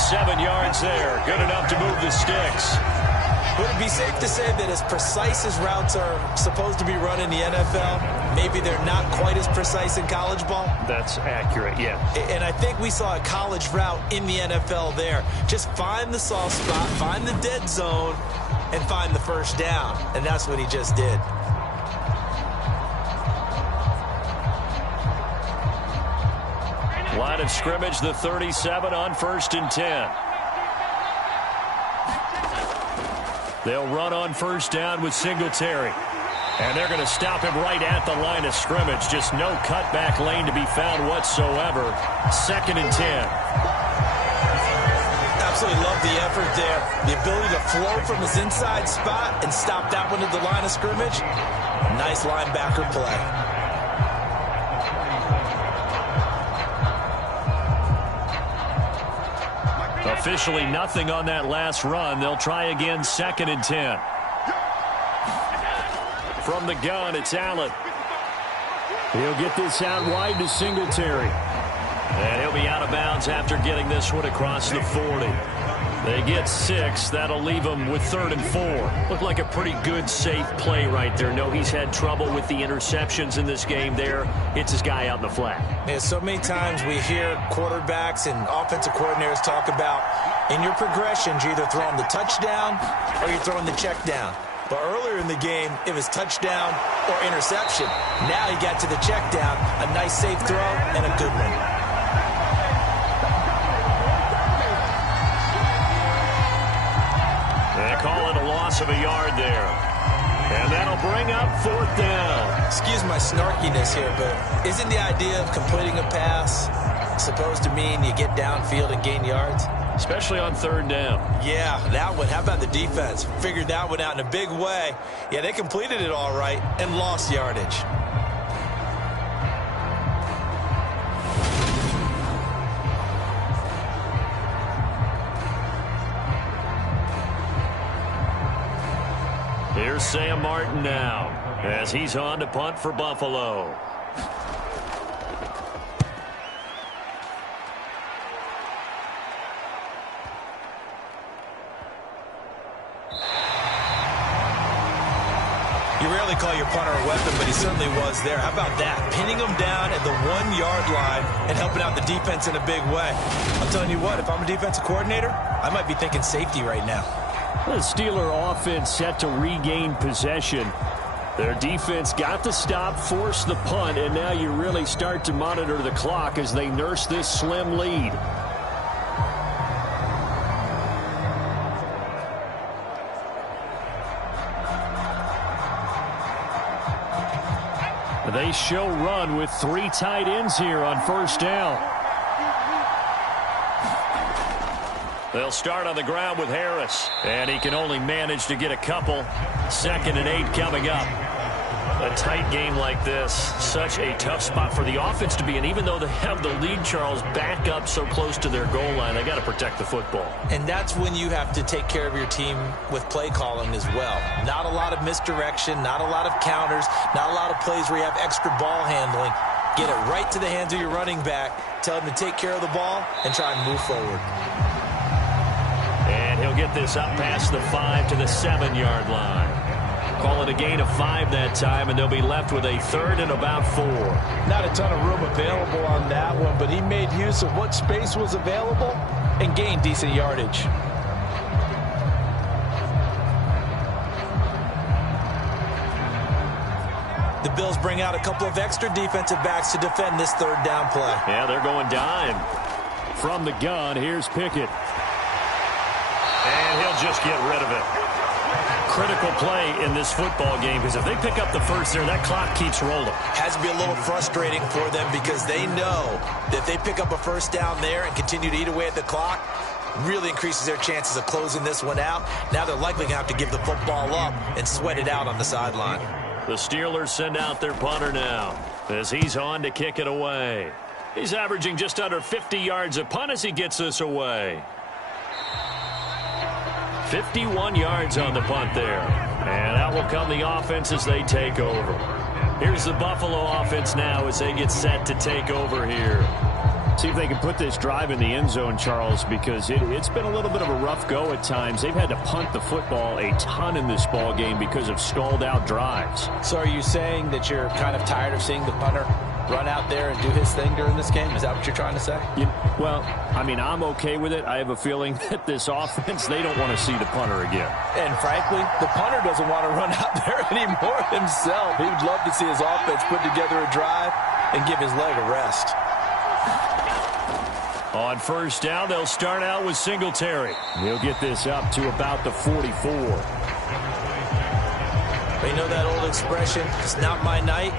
Seven yards there. Good enough to move the sticks. Would it be safe to say that as precise as routes are supposed to be run in the NFL, maybe they're not quite as precise in college ball? That's accurate, yeah. And I think we saw a college route in the NFL there. Just find the soft spot, find the dead zone, and find the 1st down. And that's what he just did. Line of scrimmage, the 37 on 1st and 10. They'll run on 1st down with Singletary. And they're going to stop him right at the line of scrimmage. Just no cutback lane to be found whatsoever. 2nd and 10. Absolutely love the effort there. The ability to flow from his inside spot and stop that one at the line of scrimmage. Nice linebacker play. Officially nothing on that last run. They'll try again 2nd and 10. From the gun, it's Allen. He'll get this out wide to Singletary. And he'll be out of bounds after getting this one across the 40. They get 6. That'll leave them with 3rd and 4. Looked like a pretty good, safe play right there. No, he's had trouble with the interceptions in this game there. It's his guy out in the flat. Yeah, so many times we hear quarterbacks and offensive coordinators talk about in your progressions, you're either throwing the touchdown or you're throwing the check down. But earlier in the game, it was touchdown or interception. Now he got to the check down, a nice safe throw and a good one. They call it a loss of a yard there. And that'll bring up 4th down. Excuse my snarkiness here, but isn't the idea of completing a pass supposed to mean you get downfield and gain yards? Especially on 3rd down. Yeah, that one. How about the defense? Figured that one out in a big way. Yeah, they completed it all right and lost yardage. Here's Sam Martin now as he's on to punt for Buffalo. You rarely call your punter a weapon, but he certainly was there. How about that? Pinning him down at the 1-yard line and helping out the defense in a big way. I'm telling you what, if I'm a defensive coordinator, I might be thinking safety right now. The Steeler offense set to regain possession. Their defense got the stop, forced the punt, and now you really start to monitor the clock as they nurse this slim lead. They show run with 3 tight ends here on first down. They'll start on the ground with Harris. And he can only manage to get a couple. 2nd and 8 coming up. A tight game like this, such a tough spot for the offense to be in. Even though they have the lead, Charles, back up so close to their goal line, they got to protect the football. And that's when you have to take care of your team with play calling as well. Not a lot of misdirection, not a lot of counters, not a lot of plays where you have extra ball handling. Get it right to the hands of your running back, tell him to take care of the ball, and try and move forward. And he'll get this up past the 5 to the 7-yard line. Call it a gain of 5 that time, and they'll be left with a 3rd and about 4. Not a ton of room available on that one, but he made use of what space was available and gained decent yardage. The Bills bring out a couple of extra defensive backs to defend this 3rd down play. Yeah, they're going dime. From the gun, here's Pickett. And he'll just get rid of it. Critical play in this football game, because if they pick up the first there, that clock keeps rolling. Has to be a little frustrating for them because they know that if they pick up a first down there and continue to eat away at the clock, really increases their chances of closing this one out. Now they're likely going to have to give the football up and sweat it out on the sideline. The Steelers send out their punter now as he's on to kick it away. He's averaging just under 50 yards a punt as he gets this away. 51 yards on the punt there. And out will come the offense as they take over. Here's the Buffalo offense now as they get set to take over here. See if they can put this drive in the end zone, Charles, because it's been a little bit of a rough go at times. They've had to punt the football a ton in this ball game because of stalled-out drives. So are you saying that you're kind of tired of seeing the punter run out there and do his thing during this game? Is that what you're trying to say? Well, I mean, I'm okay with it. I have a feeling that this offense, they don't want to see the punter again. And frankly, the punter doesn't want to run out there anymore himself. He would love to see his offense put together a drive and give his leg a rest. On first down, they'll start out with Singletary. He'll get this up to about the 44. You know that old expression, it's not my night?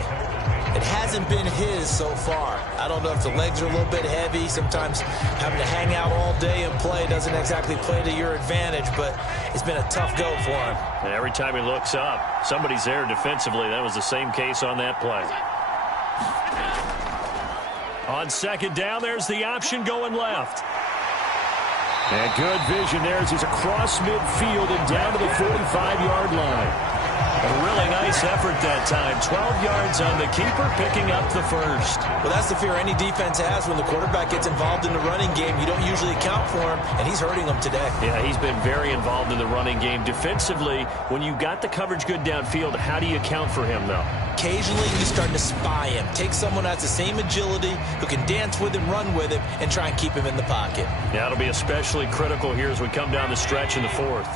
It hasn't been his so far. I don't know if the legs are a little bit heavy. Sometimes having to hang out all day and play doesn't exactly play to your advantage, but it's been a tough go for him. And every time he looks up, somebody's there defensively. That was the same case on that play. On second down, there's the option going left. And good vision there as he's across midfield and down to the 45-yard line. A really nice effort that time. 12 yards on the keeper, picking up the first. Well, that's the fear any defense has when the quarterback gets involved in the running game. You don't usually account for him, and he's hurting them today. Yeah, he's been very involved in the running game. Defensively, when you got the coverage good downfield, how do you account for him, though? Occasionally, you start to spy him. Take someone who has the same agility, who can dance with him, run with him, and try and keep him in the pocket. Yeah, it'll be especially critical here as we come down the stretch in the 4th.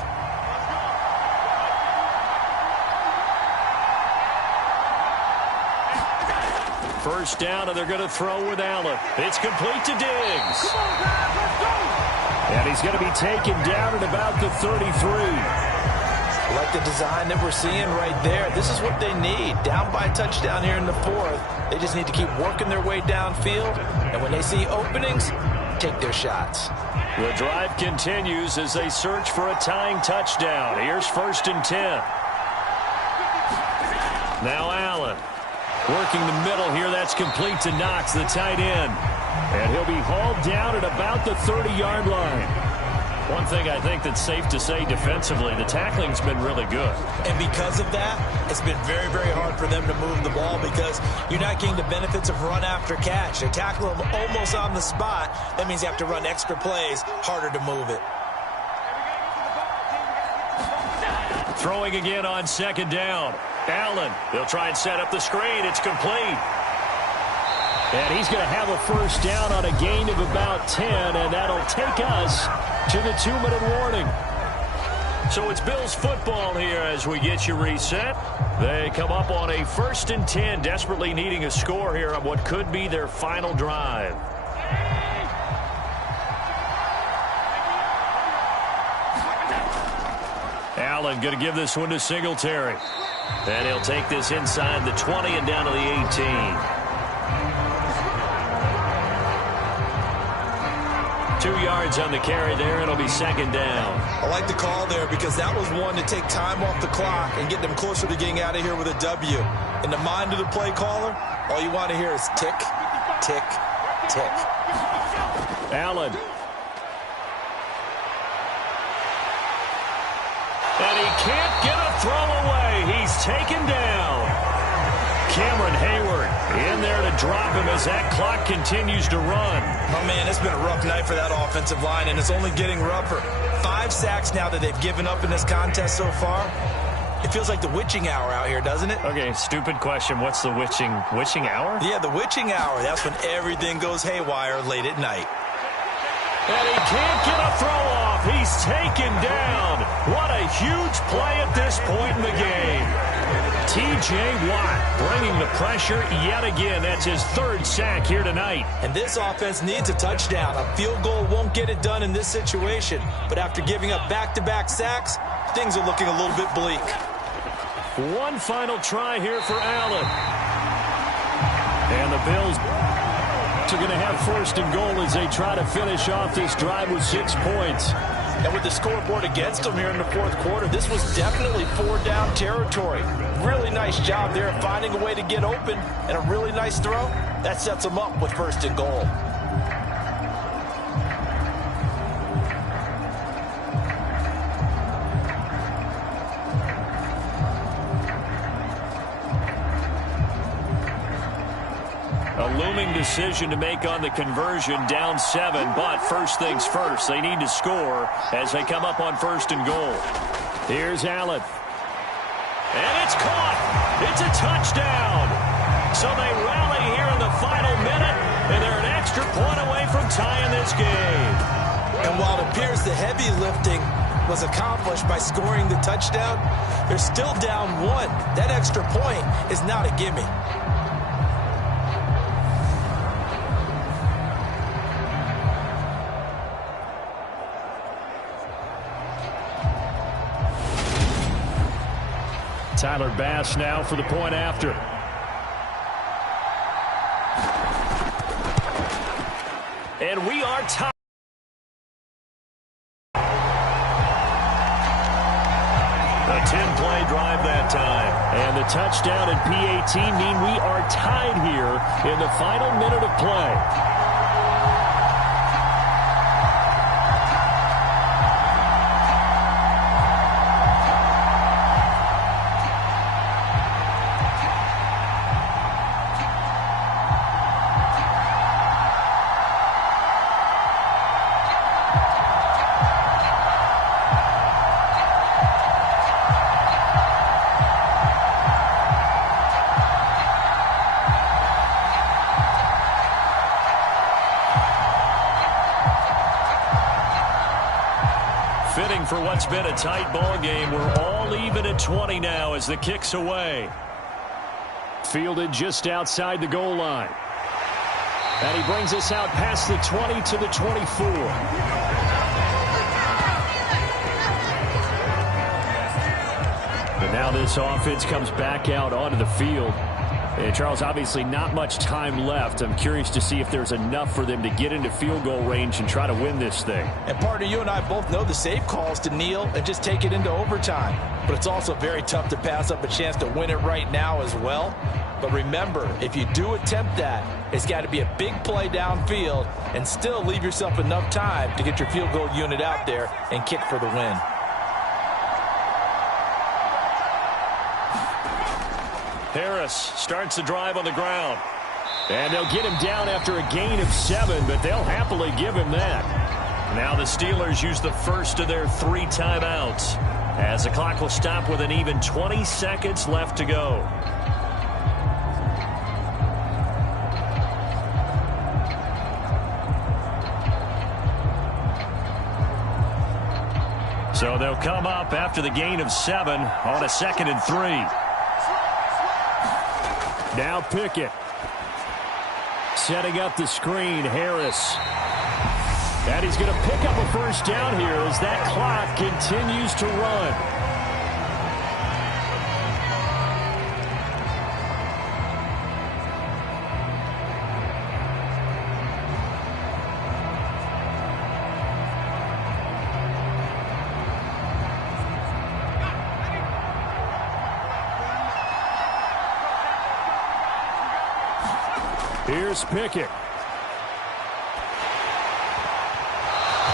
First down, and they're going to throw with Allen. It's complete to Diggs. Come on, guys, let's go. And he's going to be taken down at about the 33. I like the design that we're seeing right there. This is what they need. Down by a touchdown here in the 4th. They just need to keep working their way downfield. And when they see openings, take their shots. The drive continues as they search for a tying touchdown. Here's 1st and 10. Now Allen. Working the middle here, that's complete to Knox, the tight end. And he'll be hauled down at about the 30-yard line. One thing I think that's safe to say defensively, the tackling's been really good. And because of that, it's been very, very hard for them to move the ball because you're not getting the benefits of run after catch. They tackle them almost on the spot. That means you have to run extra plays, harder to move it. Throwing again on second down. Allen, they'll try and set up the screen. It's complete. And he's going to have a first down on a gain of about 10, and that'll take us to the 2-minute warning. So it's Bills football here as we get you reset. They come up on a 1st and 10, desperately needing a score here on what could be their final drive. Allen going to give this one to Singletary. And he'll take this inside the 20 and down to the 18. 2 yards on the carry there. It'll be second down. I like the call there because that was one to take time off the clock and get them closer to getting out of here with a W. In the mind of the play caller, all you want to hear is tick, tick, tick. Allen. And he can't get a throw away. He's taken down. Cameron Hayward in there to drop him as that clock continues to run. Oh, man, it's been a rough night for that offensive line, and it's only getting rougher. 5 sacks now that they've given up in this contest so far. It feels like the witching hour out here, doesn't it? Okay, stupid question. What's the witching hour? Yeah, the witching hour. That's when everything goes haywire late at night. And he can't get a throw off. He's taken down. What a huge play at this point in the game. T.J. Watt bringing the pressure yet again. That's his 3rd sack here tonight. And this offense needs a touchdown. A field goal won't get it done in this situation. But after giving up back-to-back sacks, things are looking a little bit bleak. One final try here for Allen. And the Bills are going to have 1st and goal as they try to finish off this drive with 6 points. And with the scoreboard against them here in the 4th quarter, this was definitely 4-down territory. Really nice job there of finding a way to get open, and a really nice throw. That sets them up with 1st and goal. A looming decision to make on the conversion, down 7, but first things first, they need to score as they come up on 1st and goal. Here's Allen. And it's caught. It's a touchdown. So they rally here in the final minute, and they're an extra point away from tying this game. And while it appears the heavy lifting was accomplished by scoring the touchdown, they're still down 1. That extra point is not a gimme. Tyler Bass now for the point after. And we are tied. A 10-play drive that time. And the touchdown and PAT mean we are tied here in the final minute of play. Fitting for what's been a tight ball game. We're all even at 20 now as the kick's away. Fielded just outside the goal line. And he brings us out past the 20 to the 24. But now this offense comes back out onto the field. And Charles, obviously not much time left. I'm curious to see if there's enough for them to get into field goal range and try to win this thing. And partner, you and I both know the safe calls to kneel and just take it into overtime. But it's also very tough to pass up a chance to win it right now as well. But remember, if you do attempt that, it's got to be a big play downfield and still leave yourself enough time to get your field goal unit out there and kick for the win. Harris starts the drive on the ground. And they'll get him down after a gain of 7, but they'll happily give him that. Now the Steelers use the first of their 3 timeouts as the clock will stop with an even 20 seconds left to go. So they'll come up after the gain of 7 on a 2nd and 3. Now Pickett. Setting up the screen, Harris. And he's going to pick up a first down here as that clock continues to run. Here's Pickett.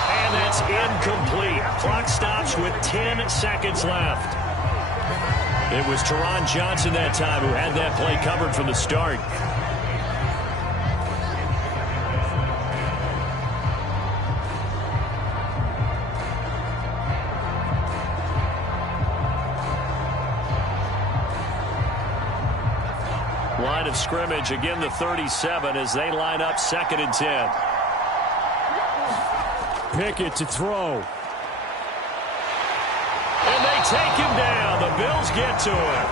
And that's incomplete. Clock stops with 10 seconds left. It was Teron Johnson that time who had that play covered from the start. Line of scrimmage, again the 37 as they line up 2nd and 10. Pickett to throw. And they take him down. The Bills get to him.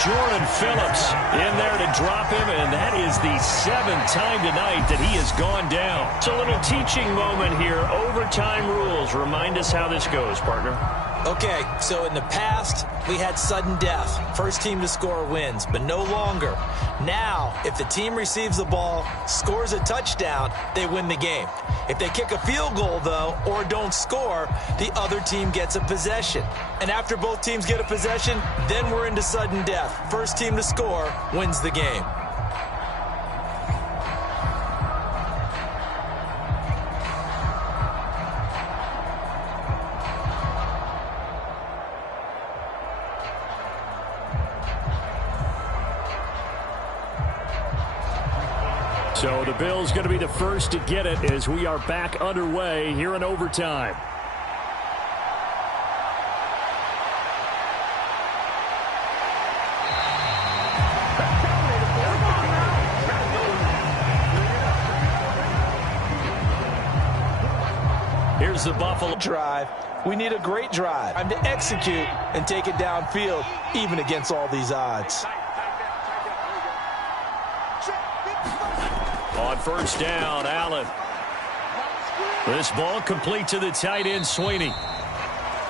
Jordan Phillips in there to drop him, and that is the 7th time tonight that he has gone down. It's a little teaching moment here. Overtime rules. Remind us how this goes, partner. Okay, so in the past, we had sudden death. First team to score wins, but no longer. Now, if the team receives the ball, scores a touchdown, they win the game. If they kick a field goal, though, or don't score, the other team gets a possession. And after both teams get a possession, then we're into sudden death. First team to score wins the game. So the Bills going to be the first to get it as we are back underway here in overtime. Here's the Buffalo drive. We need a great drive. Time to execute and take it downfield, even against all these odds. On first down, Allen. This ball complete to the tight end, Sweeney.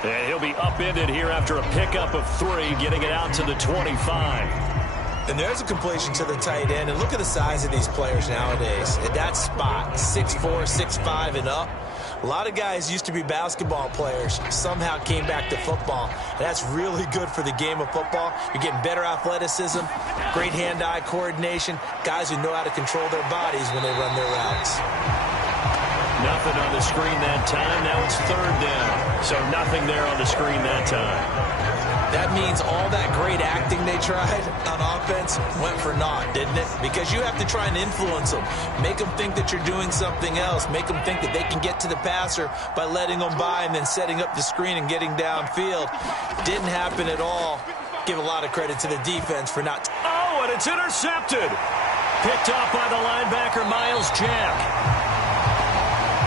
And he'll be upended here after a pickup of 3, getting it out to the 25. And there's a completion to the tight end. And look at the size of these players nowadays. At that spot, 6'4", 6'5", and up. A lot of guys used to be basketball players, somehow came back to football. And that's really good for the game of football. You're getting better athleticism, great hand-eye coordination, guys who know how to control their bodies when they run their routes. Nothing on the screen that time. Now it's 3rd down. So nothing there on the screen that time. That means all that great acting they tried on offense went for naught, didn't it? Because you have to try and influence them. Make them think that you're doing something else. Make them think that they can get to the passer by letting them by and then setting up the screen and getting downfield. Didn't happen at all. Give a lot of credit to the defense for not... Oh, and it's intercepted. Picked off by the linebacker, Miles Jack.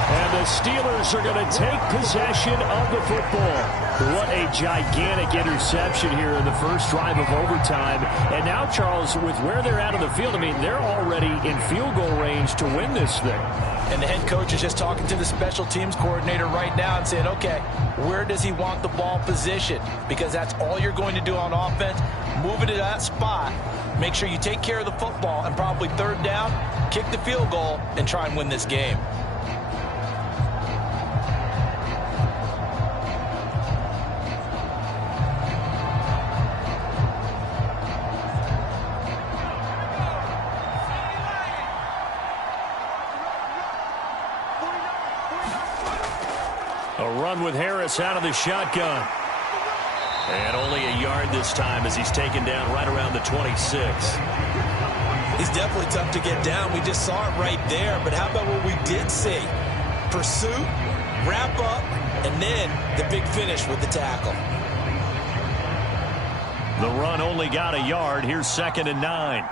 And the Steelers are going to take possession of the football. What a gigantic interception here in the first drive of overtime. And now, Charles, with where they're at on the field, I mean, they're already in field goal range to win this thing. And the head coach is just talking to the special teams coordinator right now and saying, okay, where does he want the ball positioned? Because that's all you're going to do on offense. Move it to that spot. Make sure you take care of the football, and probably 3rd down, kick the field goal, and try and win this game. A run with Harris out of the shotgun. And only a yard this time as he's taken down right around the 26. He's definitely tough to get down. We just saw it right there. But how about what we did see? Pursuit, wrap up, and then the big finish with the tackle. The run only got a yard. Here's 2nd and 9.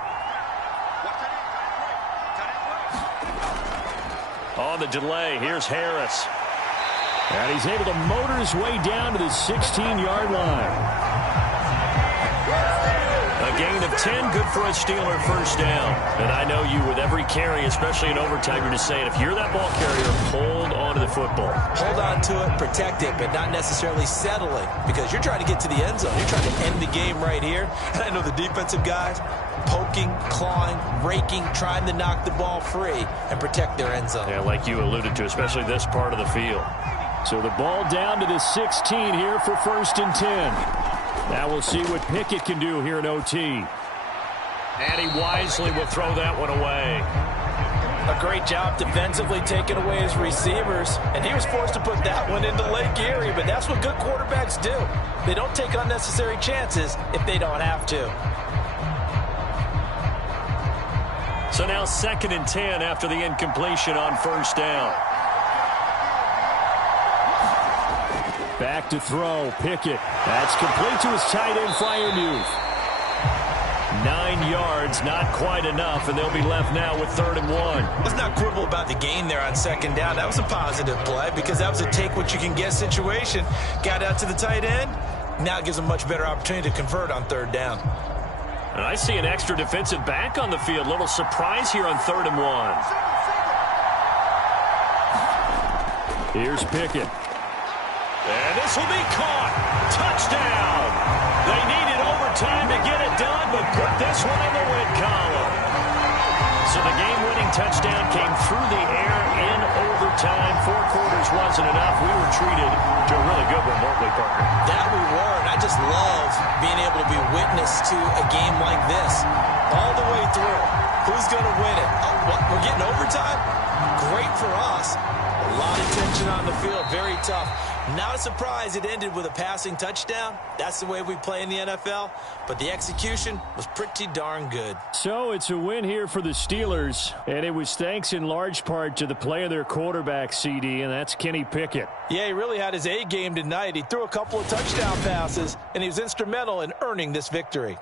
On the delay, here's Harris. And he's able to motor his way down to the 16-yard line. A gain of 10, good for a Steeler first down. And I know you, with every carry, especially in overtime, you're just saying, if you're that ball carrier, hold on to the football. Hold on to it, protect it, but not necessarily settle it, because you're trying to get to the end zone. You're trying to end the game right here. And I know the defensive guys poking, clawing, raking, trying to knock the ball free and protect their end zone. Yeah, like you alluded to, especially this part of the field. So the ball down to the 16 here for 1st and 10. Now we'll see what Pickett can do here in OT. And he wisely will throw that one away. A great job defensively taking away his receivers, and he was forced to put that one into Lake Erie, but that's what good quarterbacks do. They don't take unnecessary chances if they don't have to. So now 2nd and 10 after the incompletion on first down. Back to throw, Pickett. That's complete to his tight end, Freiermuth. 9 yards, not quite enough, and they'll be left now with 3rd and 1. Let's not quibble about the gain there on 2nd down. That was a positive play because that was a take-what-you-can-get situation. Got out to the tight end. Now it gives them a much better opportunity to convert on 3rd down. And I see an extra defensive back on the field. Little surprise here on 3rd and 1. Here's Pickett. And this will be caught. Touchdown. They needed overtime to get it done, but put this one in the win column. So the game-winning touchdown came through the air in overtime. 4 quarters wasn't enough. We were treated to a really good one, weren't we, partner? That we were, and I just love being able to be witness to a game like this. All the way through. Who's going to win it? Oh, what? We're getting overtime? Great for us. A lot of tension on the field. Very tough. Not a surprise it ended with a passing touchdown. That's the way we play in the NFL. But the execution was pretty darn good. So it's a win here for the Steelers, and it was thanks in large part to the play of their quarterback, CD, and that's Kenny Pickett. Yeah, he really had his A game tonight. He threw a couple of touchdown passes, and he was instrumental in earning this victory.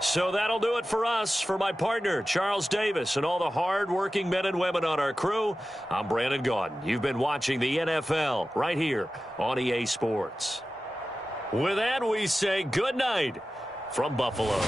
So that'll do it for us. For my partner, Charles Davis, and all the hard-working men and women on our crew, I'm Brandon Gaudin. You've been watching the NFL right here on EA Sports. With that, we say good night from Buffalo.